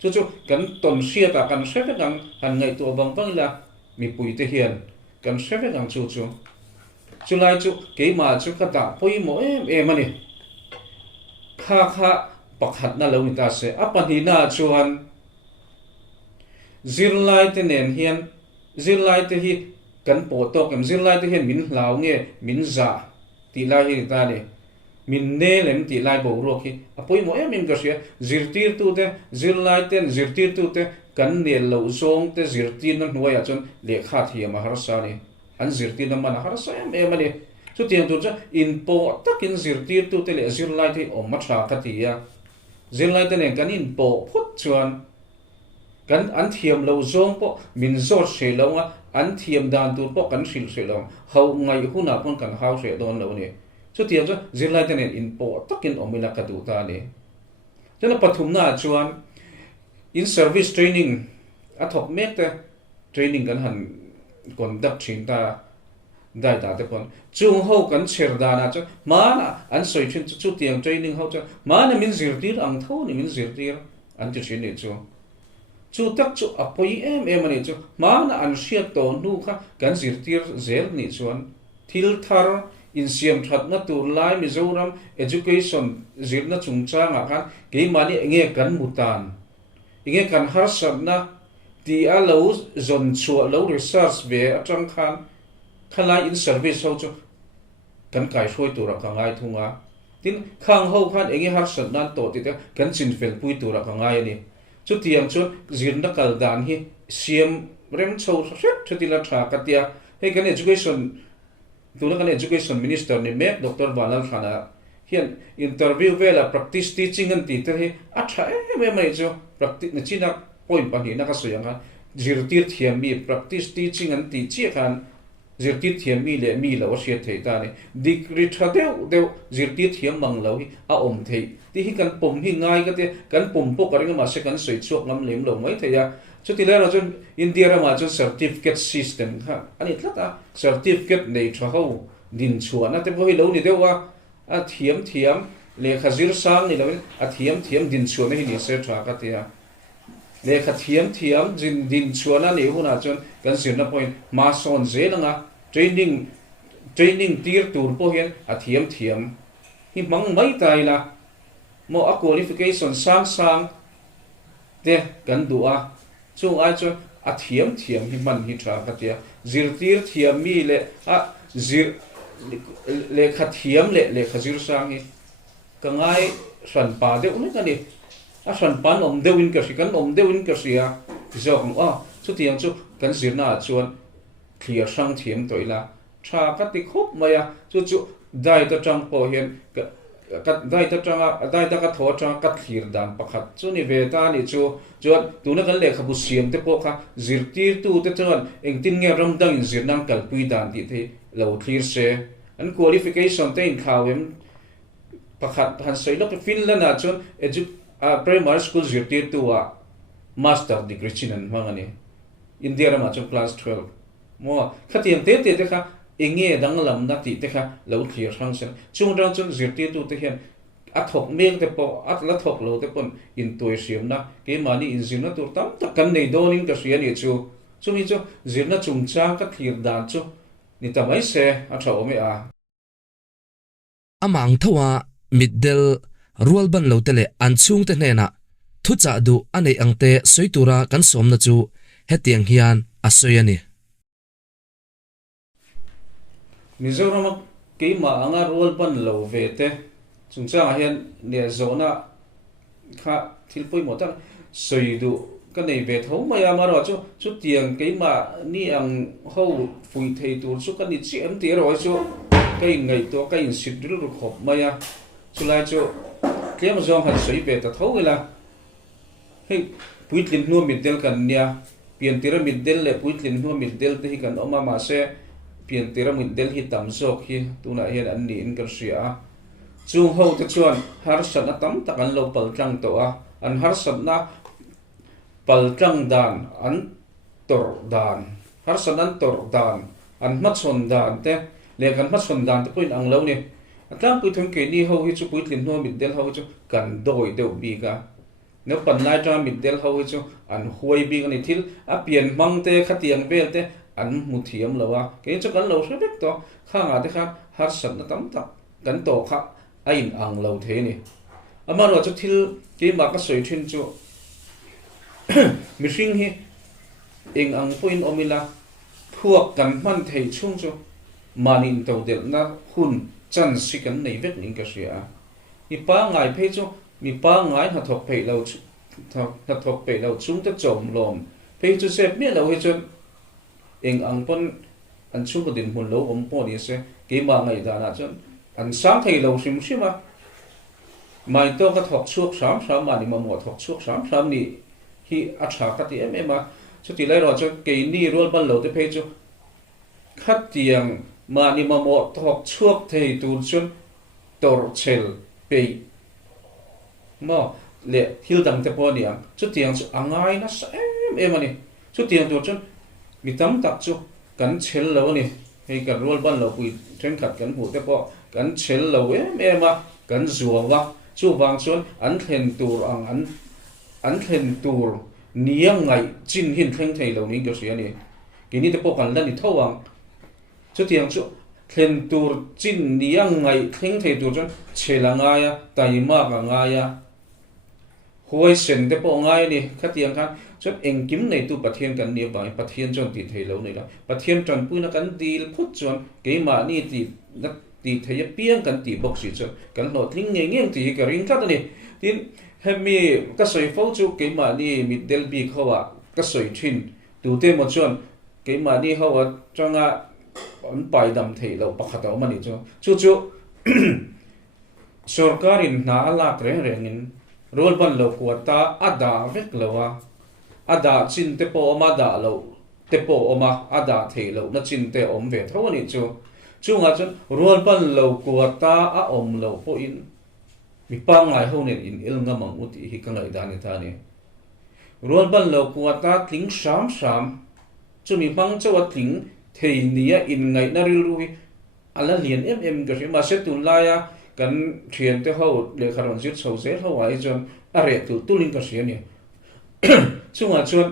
chu kan ton sia ta kan shefe gang han ngai to bang la mi pui te hian kan shefe gang chu lai chu ke ma chu ka ta poi mo em ani kha pakhat na lo ni ta se apani na chuan zirlai te nen hian zirlai te hi kan po to kem zirlai te hian min hlau nge min za ti lai hi ta ni min ne lem ti lai bo ro hi apoi mo em ka sia zirtir tu te zirlai ten zirtir tu te kan ne lo zong te zirtir na hnuai a chon le kha thi ma har sa ni an zirtir na man har sa em ani chu tiang tu cha in po takin zirtir tu te le zirlai te om ma tha ka ti ya zirlai te ne kan in po phut chuan kan an thiam lo zong po min zor se lo nga an thiam dan tur po kan sil se lo ho ngai huna pon kan hau se don lo ni chu tiang chu zirlai ten in po takin omila ka du ta ni chana pathum na chuan in service training a thok mek te training kan han conduct thin ta dai ta te pon chung ho kan cher da na chu mana an soi thin chu tiang training ho chu mana min zirtir ang tho ni min zirtir an chu chin ni chu tak chu apoi em ani chu mana an sia to nu kha kan zirtir zel ni chuan thil thar in siam that na tur lai Mizoram education zirna chungcha nga khan ke mani nge kan mutan nge kan har sabna ti a lo zon chu lo research ve atang khan khala in service ho chu kan kai hroi tura ka ngai thunga tin khang ho khan nge har sabna to ti te kan chin fel pui tura ka ngai ani chu tiang chu zirna kal dan hi siam rem chho hret thutila tha katia he kan education tuna kan education minister ni mek Dr. Balal Khana hian interview vela practice teaching an ti te hi atha me mai chu practice na china point pa ni na ka soyanga zirtir thiam mi practice teaching an ti chi khan zirtir thiam mi le mi lo sia thei ta ni degree tha deu zirtir thiam mang lo hi a om thei ti hi kan pom hi ngai ka te kan pom po ka ringa ma se kan soi chuak ngam lem lo mai theya chu ti le ro chun India ra ma chu certificate system kha ani tlata certificate nei tha ho din chuan ate bo hi lo ni dewa a thiam le khazir sang ni lo a thiam din chuan hi ni se tha ka tia le kha thiam din chuan ani huna chun kan sir na point ma son ze langa training tir tur po hian a thiam hi mang mai tai la mo a qualification sang te kan duwa chung ai chu a thiam hi man hi tha ka tia zir tir thiam mi le a zir le kha thiam le kha zir sang hi ka ngai san pa de un ka ni a san pan om de win ka si kan om de win ka si a zong a chu tiang chu kan zir na chuan clear sang thiam toila tha ka ti khop maya chu dai ta tang po hian ka dai ta ka tho tang ka thlir dan pakhat chu ni ve ta ni chu chuan tu na kan le khabu siam te po kha zir tir tu te chuan eng tin nge ram dang in zir nang kal pui dan ti the lo clear se an qualification te in khawem pakhat han sei lo Finland na chuan primary school zir tir tu a master degree chinan mangani India ra ma chu class 12 mo khatiam te kha enge dang lam na ti te kha lo clear sang sen chung rang chung zir tir tu te hian a thok meng te po at la thok lo te pon in toi siam na ke mani in zin na tur tam tak kan nei donin ka sia ni chu mi chu zir na chung chang ka thlir dan chu ni tamai se a tha ome a amang thawa middel rual ban lo tele an chung te hne na thu cha du anei angte soitura kan som na chu hetiang hian asoyani Mizoram ke ma anga rual ban lo ve te chung chang hian ne zona kha thilpoi mota soidu ka nei ve tho maya ma ro chu tiang ke ma ni ang ho fui thei tur chu ka ni chem ti ro chu kai ngai to kai sit ru ru khop maya chu lai chu tlem zong han soi ve ta tho la hei puitlin nu middel kan nia pian tira middel le puitlin nu middel te hi kan oma ma se pian tira middel hi tam zok hi tuna hian an ni in kan sia chung ho te chuan har san atam takan lo pal tlang to a an har san na pal tlang dan an tor dan har san an tor dan an mat son dan te le kan mat son dan te point ang lo ni atlang pui thong ke ni ho hi chu puitlin nu middel ho chu kan doi deuh bi ka no pan lai tra middel ho hi chu an huai bi ka ni thil a pian mang te khatiang vel te an mu thiam lawa ke chu kan lo hre bek to khanga te kha har san na tam tak kan to kha ain ang lo the ni ama ro chu thil ke ma ka soi thin chu mi hring hi eng ang point omila thuak kan man thei chung chu manin to del na hun chan si kan nei vek ning ka sia mi pa ngai phe chu mi pa ngai ha thok phe lo chu ha thok phe lo chung te chom lom phe chu se mi lo hi chu eng ang pon an chu ko din hun lo om po ni se ke ma ngai da na chu an sang thei lo sim sima mai to ka thok chuak sam ma ni ma mo thok chuak sam ni hi a tha ka ti em ma chu ti lai ro chu ke ni rol ban lo te phe chu khat tiang ma ni ma mo thok chuak thei tur chun tor chel pe mo le thil dang te po ni ang chu tiang chu angai na sa em ani chu tiang tur chun mi tam tak chu kan chel lo ni hei kan rol ban lo pui thren khat kan hu te po kan chel lo em ma kan zuawa chu wang chuan an thlen tur ang an thlen tur niang ngai chin hin thleng thei lo ni ka sia ni ke ni te po kan la ni thowang chu tiang chu thlen tur chin niang ngai thleng thei tur chuan chela nga ya taima ka nga ya huai sen te po ngai ni khatiang khan chuan engkim nei tu pathian kan ni bai pathian chon ti thei lo nei la pathian tran puina kan dil phut chuan ke ma ni ti na ti thei piang kan ti box si chu kan lo tling nge ngeng ti ka ring khat ni tin hemi ka soi fo chu ke ma ni middle bi khowa ka soi thin tu te mo chuan ke ma ni hawa changa an pai dam thei lo pakhat o mani chu sarkarin na ala reng rol ban lo ko ta ada vek lawa ada chin te po ma da lo te po oma ada thei lo na chin te om ve tho ni chu nga chun rol ban lo ko ta a om lo po in mi pa ngai ho ne in il nga mang uti hi ka ngai da ni ta ni rual ban lo kuata tling sam sam chumi bang chawa tling thei nia in ngai na ril ru hi ala lian em ga ma se tun la ya kan thian te ho le kharon zit so se ho ai jon are tu tulin ka sia ni chunga chuan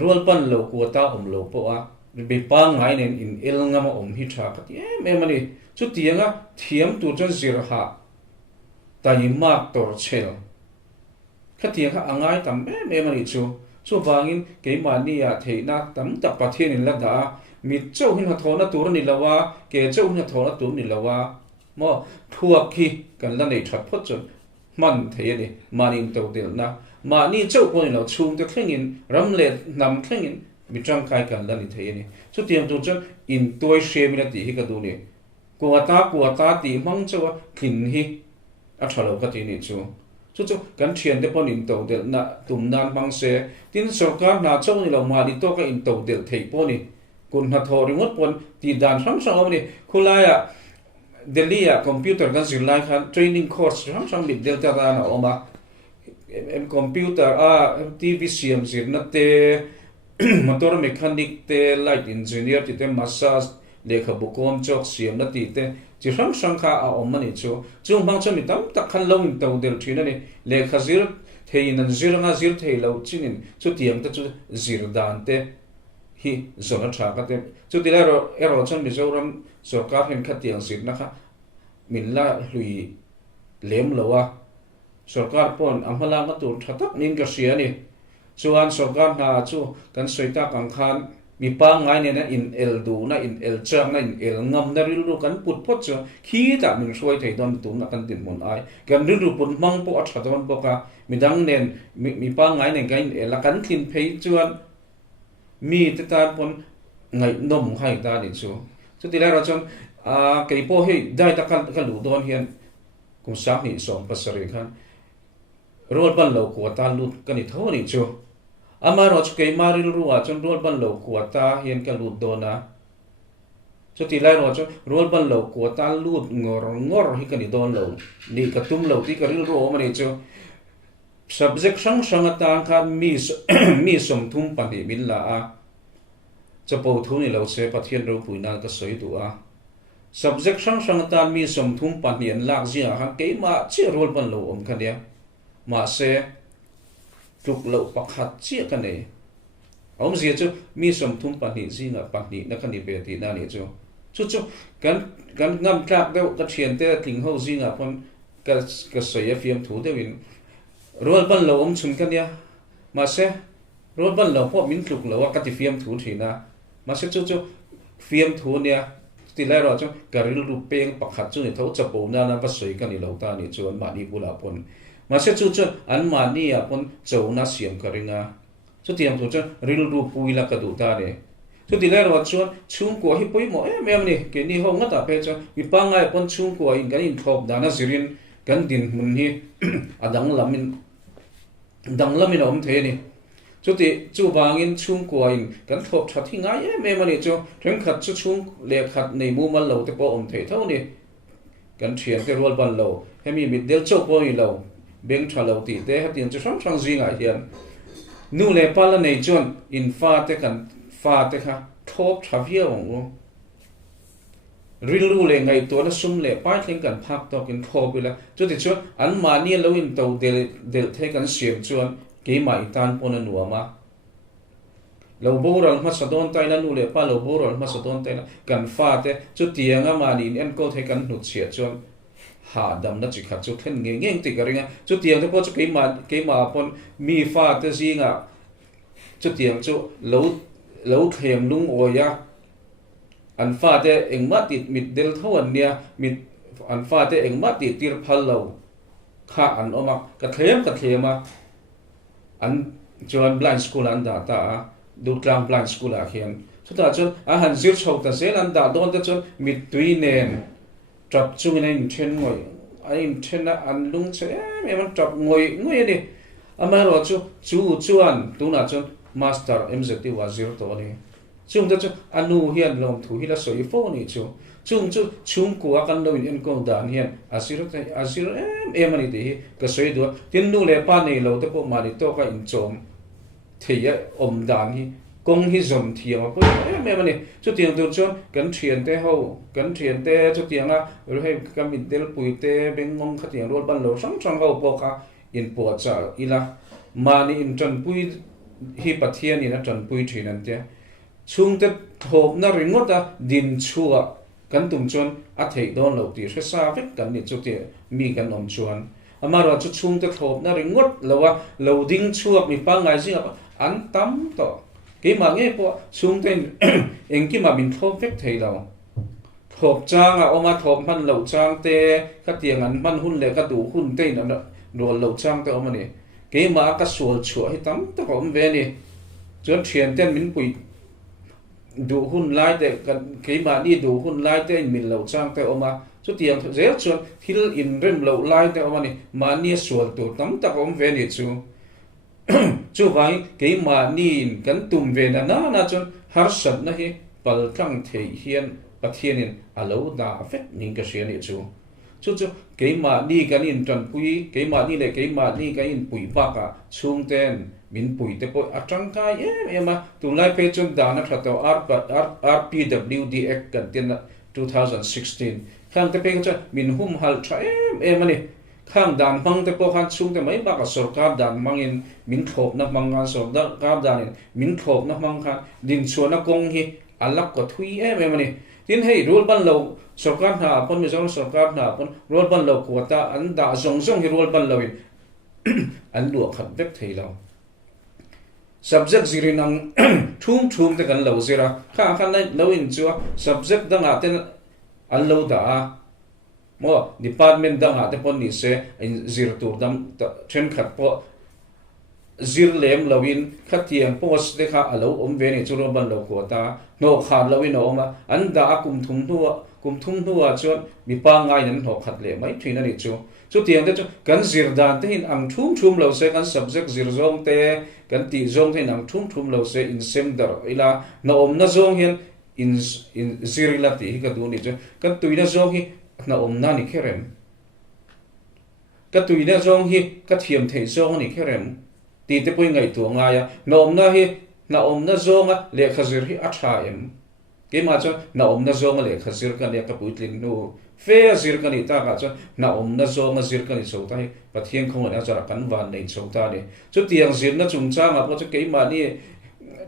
rual ban lo kuata lo po a be pa ngai nen in el ngama hi tha ka ti em ani chu tianga thiam tu chon zir ha tai mak tor chel khát tiếng khát angai tam em mani chu wangin ke mani ya theina tam ta pathian in la da mi chau hin ha thona tur ni lawa ke chau hin ha thona tur ni lawa mo thuak khi kan la nei that phot chon man thei ni manin to del na mani chau ko ni lo chung te thlengin ramle nam thlengin mi tang kai kan la ni thei ni chu tiang tu chon in toy she mi na ti hi ka du ni kuata ti mang chawa thin hi a thalo ka ti ni chu kan thian te pon in to del na tum nan bang se tin sarkar na chaw ni lo ma di to ka in to del thei poni kun na tho ringot pon ti dan sam sam ni khulaya delhi ya computer kan zilai khan training course sam bit del ta na oma em computer tv cm zir na te motor mechanic te light engineer te massage lekha bukom chok cm na ti te chỉ sang kha a om mani chu bang chu mi tam tak khan lo in to del thina ni le khazir thein an zir nga zir thei lo chinin chu tiang ta chu zir dan te hi zona tha ka te chu ti la ro ero chan mi zoram sarkar hen kha tiang zir na kha min la hlui lem lowa sarkar pon amhala ma tur thatak nin ka sia ni chuan sarkar na chu kan soita kang khan mi pa ngai ne na in el du na in el chang na in el ngam na ril ru kan put phot chu khi ta min soi thei don tu na kan tin mon ai kan ril ru pun mang po a thadon bo ka mi dang nen mi pa ngai ne gain el kan thin phei chuan mi te ta pon ngai nom khai ta ni chu ti la ra chon ke po he dai ta kan lu don hian kum sa ni som pasari khan rol ban lo ko ta lut kan ni tho ni chu ama ro chu ke maril ruwa chon rol ban lo kuata hian ka lut dona chu ti lai ro chu rol ban lo kuata lut ngor hi ka ni don lo ni ka tum lo ti ka ril ro mani chu subject sang ta khan mi som thum pa ni min la a chapo thu ni lo se pathian ro puina ka soi tu a subject sang ta mi som thum pa ni an lak zia khan ke ma chi rol ban lo om khan ya ma se trục lậu pakhat chia cái này ông gì chứ mi sầm thum pani gì ngà pani nó cái này về thì na này chứ cái ngâm trạc đâu cái chuyện thế tình hậu gì ngà con cái sợi phim thủ thế mình rồi ban lâu ông chun cái này mà sẽ rồi ban lâu họ mình trục lậu cái phim thủ thì na mà sẽ chứ phim thủ này thì lại rồi chứ cái rìu rùa beng pakhat chứ này thấu chập bầu na bắt sợi cái này lâu ta này chứ anh mani bula pon mà sẽ chú anh mani à pon châu na xiêm cái ringa chú tiệm chú rìu rùa pui là cái đủ ta này chú thì lại rồi chú chung của hi pui mỏ em này cái này hông ngắt à pe chú vì ba ngày pon chung của in cái in thọc đàn zirin cái din mun hi adang lamin om thế này chú thì chú vangin chung của in cái thọc chặt hi ngay em này chú thằng khát chú chung lệ khát này mua mal lâu thì po om thế thâu này cái chuyện cái rôl ban lâu hem mi del châu po ni lâu beng tha lo ti te hatin chu sang sang zinga hian nu le pala nei chon in fa te kan fa te kha thop thavia ong ril ru le ngai to na sum le pai thleng kan phak to kin thop ila chu ti chu an mani lo in to del the kan siam chuan ke mai tan pon anu ama lo boral ma sadon tai na nu le pa lo boral ma sadon tai na kan fa te chu tianga mani en ko the kan nut sia chuan ha dam na chi khat chu thlen nge ti ka ringa chu tiang te po chu ke ma pon mi fa te zinga chu tiang chu lo thlem lung oya an fa te engma ti mit del thawan nia mit an fa te engma ti tir phal lo kha an oma ka thlema an chuan blind school an da ta du tlang blind school a khian chu ta chu a han zir chho ta zel an da don ta chu mit tui nen trap chung in chen ngoi ai chen an lung che em an trap ngoi ni ama ro chu chuan tu na chu master mzt wa zero to ni chung ta chu anu hian lom thu hi la soi fo ni chung ku akan lo in ko dan hian asir em ani te ka soi do tin nu le pa nei lo te po ma ni to ka in chom thì om dan hi công hi zom thiang a poi me mani chu tiang tur chon kan thian te ho kan thian te chu tiang a ro he kam in tel pui te beng ngom kha tiang rol ban lo sang sang ho po kha in po cha ila mani in tran pui hi pathian in a tran pui thin an te chung te thop na ringot a din chua kan tum chon a thei don lo ti sa vek kan ni chu te mi kan om chuan amaro chu chung te thop na ringot lowa loading chuak mi pa ngai jinga an tam to cái mà nghe po chung tên anh kia mà mình thộp vết thấy đâu thộp trang à ông thộp man lẩu trang te các tiền ăn man hun lệ các đủ hun tên nó đồ lẩu trang te ông này cái mà các sủa sủa hay tắm tất cả ông về này cho chuyện tên mình quỳ đủ hun lai te cái mà đi đủ hun lai te mình lẩu trang te ông cho tiền dễ cho khi in rem lẩu lai te ông này mà nia sủa tụ tắm tất cả ông về này chú chú vậy cái mà nhìn cắn tùm về là nó chọn har sập nó hi bal căng thể hiện bát thiên in alo đã phết những cái chuyện này chú cái mà đi cái in trần pui cái mà đi này cái mà đi cái in pui bạc à chung tên min pui te po atang kai em mà tụi lại phải chọn đàn nó thật tao RPWDX cần tiền 2016 khang te pe cho min hum hal tra em mà này khang dan mang te po khan chung te mai ba ka sarkar dan mangin min thop na mangan sarkar dan in min thop na mang khan din chuana kong hi alak ko thui em ni tin hei rule ban lo sarkar na pon mi jong sarkar na pon rule ban lo ko ta an da zong hi rule ban lo in an lu khat vek thei lo subject zirin ang thum te kan lo zira khan lai lo in chu subject danga ten an lo da mo department dang ate pon ni se in zir tur dam thren khat po zir lem lawin khatiang post de kha alo om ve ni churo ban lo ko ta no khan lawin oma an da kum thum nuwa chon mi pa ngai nan no khat le mai thina ni chu tiang de chu kan zir dan te in ang thum lo se kan subject zir zong te kan ti zong te ang thum lo se in sem dar ila no om na zong hian in zir la ti ka du ni chu kan tuina zong hi na om na ni kherem ka tuina zong hi ka thiam thei zong ni kherem ti te poi ngai tu nga ya na om na zong a le khazir hi atha em ke ma cho na om na zong le khazir ka le ka puitlin nu fe zir ka ni ta ka cho na om na zong a zir ka ni so ta hi pathian khong na cha kan van nei so ta ni chu tiang zir na chung cha ma po chu ke ma ni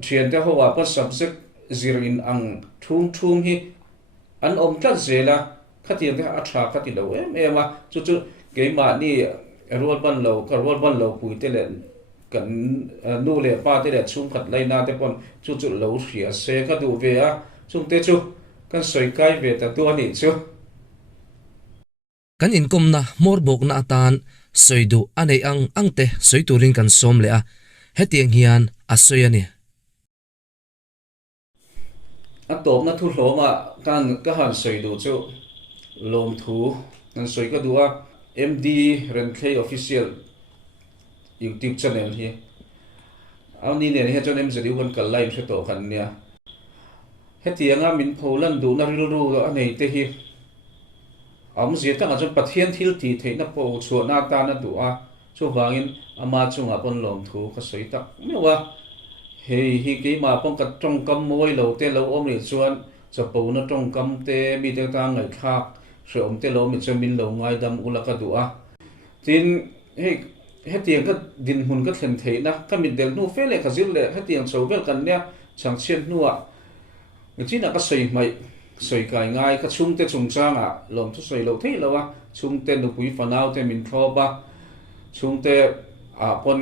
thian te ho wa pa subject zir in ang thum hi an om tlat zela khatiang te atha khati lo em a chu ke ma ni rol ban lo pui te le kan nu le pa te le chung khat lai na te pon chu lo hria se ka du ve a chung te chu kan soi kai ve ta tu ani chu kan income na mor bok na atan soidu anei ang te soiturin kan som le a hetiang hian a soyani a top na thu hloma kan ka han soidu chu lom thu kan soi ka du a MD Renkley official YouTube channel hi ani ne he chon em zedi won kal live se to khan nia hetianga min pholan du na ril ru anei te hi am zia ta chon pathian thil ti theina po chu na ta na du a chu wangin ama chunga pon lom thu ka soi tak mewa hei hi ke ma pon ka trong kam moi lo te lo om ri chuan chapo na trong kam te mi te ta ngai khak se om te lo mi chamin lo ngai dam ulaka du a tin hei hetiang ka din hun ka thlen theina ka mi del nu fe le khazil le hetiang chovel kan nia chang chen nuwa ngachina ka soi mai soi kai ngai ka chung te chung changa lom thu soi lo thei lowa chung te nu pui fanau te min thoba chung te a pon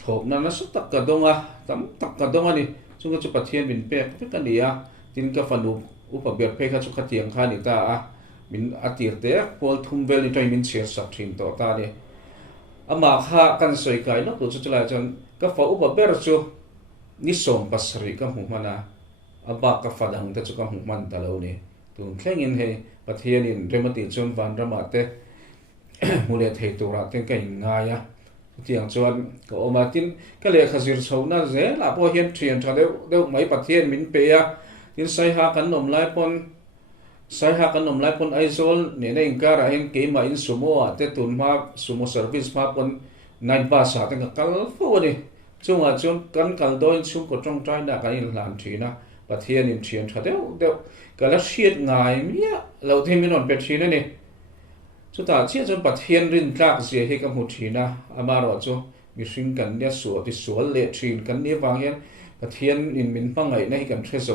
thop na na tak ka donga tam tak ka donga ni chung chu pathian min pe ka nia tin ka fanu upa ber pe kha chu khatiang kha ni ta a min atir te pol thum vel ni tai min cher sak thin to ta ni ama kha kan soi kai no chu chala chan ka fa upa ber chu ni som pasri ka hu mana aba ka fadang te chu ka hu man ta lo ni tun thleng in he pathian in remati chon van rama te mule thei tu ra te kai nga ya tiang chuan ko oma tin ka le khazir chhona ze la po hian thian tha deuh mai pathian min pe a tin sai ha kan nom lai pon aizol ne na inkara hen ke ma in sumo te tun ma sumo service ma pon nine ba sa te kal fo ni chunga chun kan kal doin chung ko tong trai na kan in hlan thina pathian in thian tha deuh kala hriat ngai mia lo the min on pe thina ni chu ta chia chun pathian rin tlak zia he ka mu thina ama ro chu mi hring kan nia suwa ti sual le thin kan ni wang hian pathian in min pangai na hi kan thre zo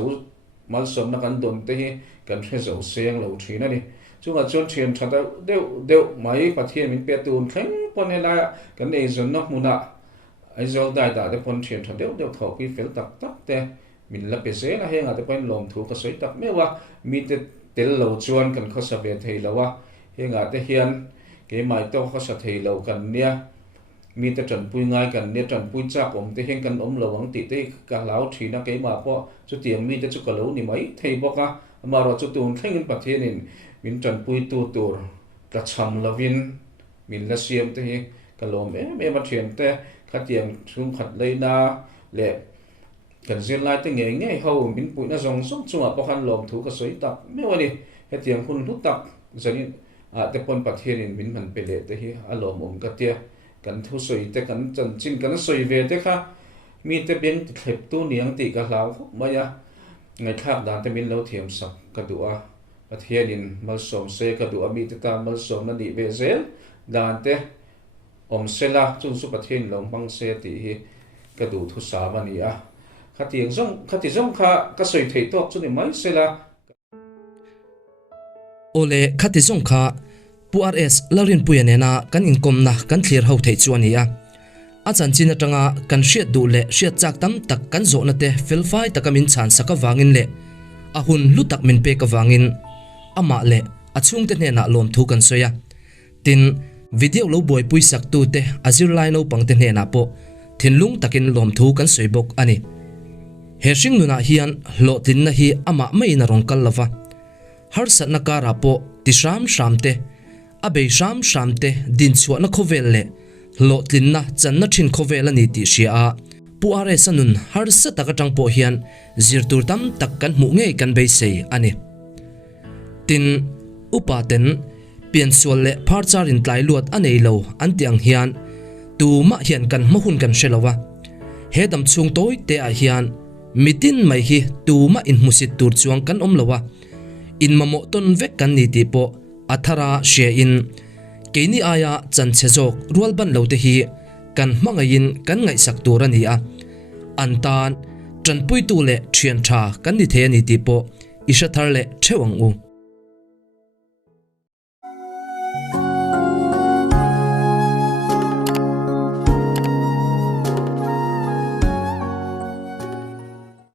mal som na kan don te hi kan thre zo seng lo thina ni chunga chun thian tha deuh mai pathian min pe tun thleng pon la kan ei zon na muna ai zol dai da te pon thian tha deuh thau pi fel tak tak te min la pe se na henga te pon lom thu ka soi tak mewa mi te tel lo chuan kan kho sa ve thei lawa henga te hian ke mai to kho sa thei lo kan nia mi te tran pui ngai kan nia tran pui cha om te hen kan om lo ang ti te ka lau thina ke ma po chu tiang mi te chu ka lo ni mai thei boka ma ro chu tun thleng in pathian in min tran pui tu tur ka cham lovin min la siam te hi ka lom ma thian te khatiang thum khat leina le kan zin lai te nge ho min pui na zong song chunga pakhan lom thu ka soi tak mewani hetiang hun lu tak zanin te pon pathian in min man pele te hi alom ka tia kan thu soi te kan chan chin kan soi ve te kha mi te beng ti thlep tu niang ti ka hlau maya ngai thak dan te min lo thiam sak ka duwa pathian in mal som se ka duwa mi te ta mal som na ni ve zel dan te om sela chun su pathian lo mang se ti hi ka du thu sa ma ni a khati zong kha ka soi thei tok chu ni mai sela ole khati zong kha PRS larin puyanena kan inkom na kan clear ho thei chuania achan chin atanga kan hriat du le hriat chak tam tak kan zo na te felfai takamin chan saka wangin le ahun lutak min pe ka wangin ama le achung te na lom thu kan soya tin video lo boy puisak tu te azir line no pang te na po thinlung takin lom thu kan soibok ani heshing nuna hian lo tin na hi ama mai na rong kal lava har sat na kara po tisram shamte abei shamte din chwa na khovel le lo tin na chan na thin khovel ani ti sia PRS anun har sa taka tang po hian zirtur tam tak kan mu ngei kan bei sei ani tin upaten pian sual le pharchar in tlai luat anei lo antiang hian tu ma hian kan mahun kan shelawa hedam chung toy te a hian mitin mai hi tu ma in musit tur chuang kan om lawa in mamo ton vek kan ni ti po athara she in keini aya chan chejok rualban lo te hi kan mangain kan ngai sak tur ani a antan tranpui tu le thian tha kan ni the ani ti po isha thar le thewang u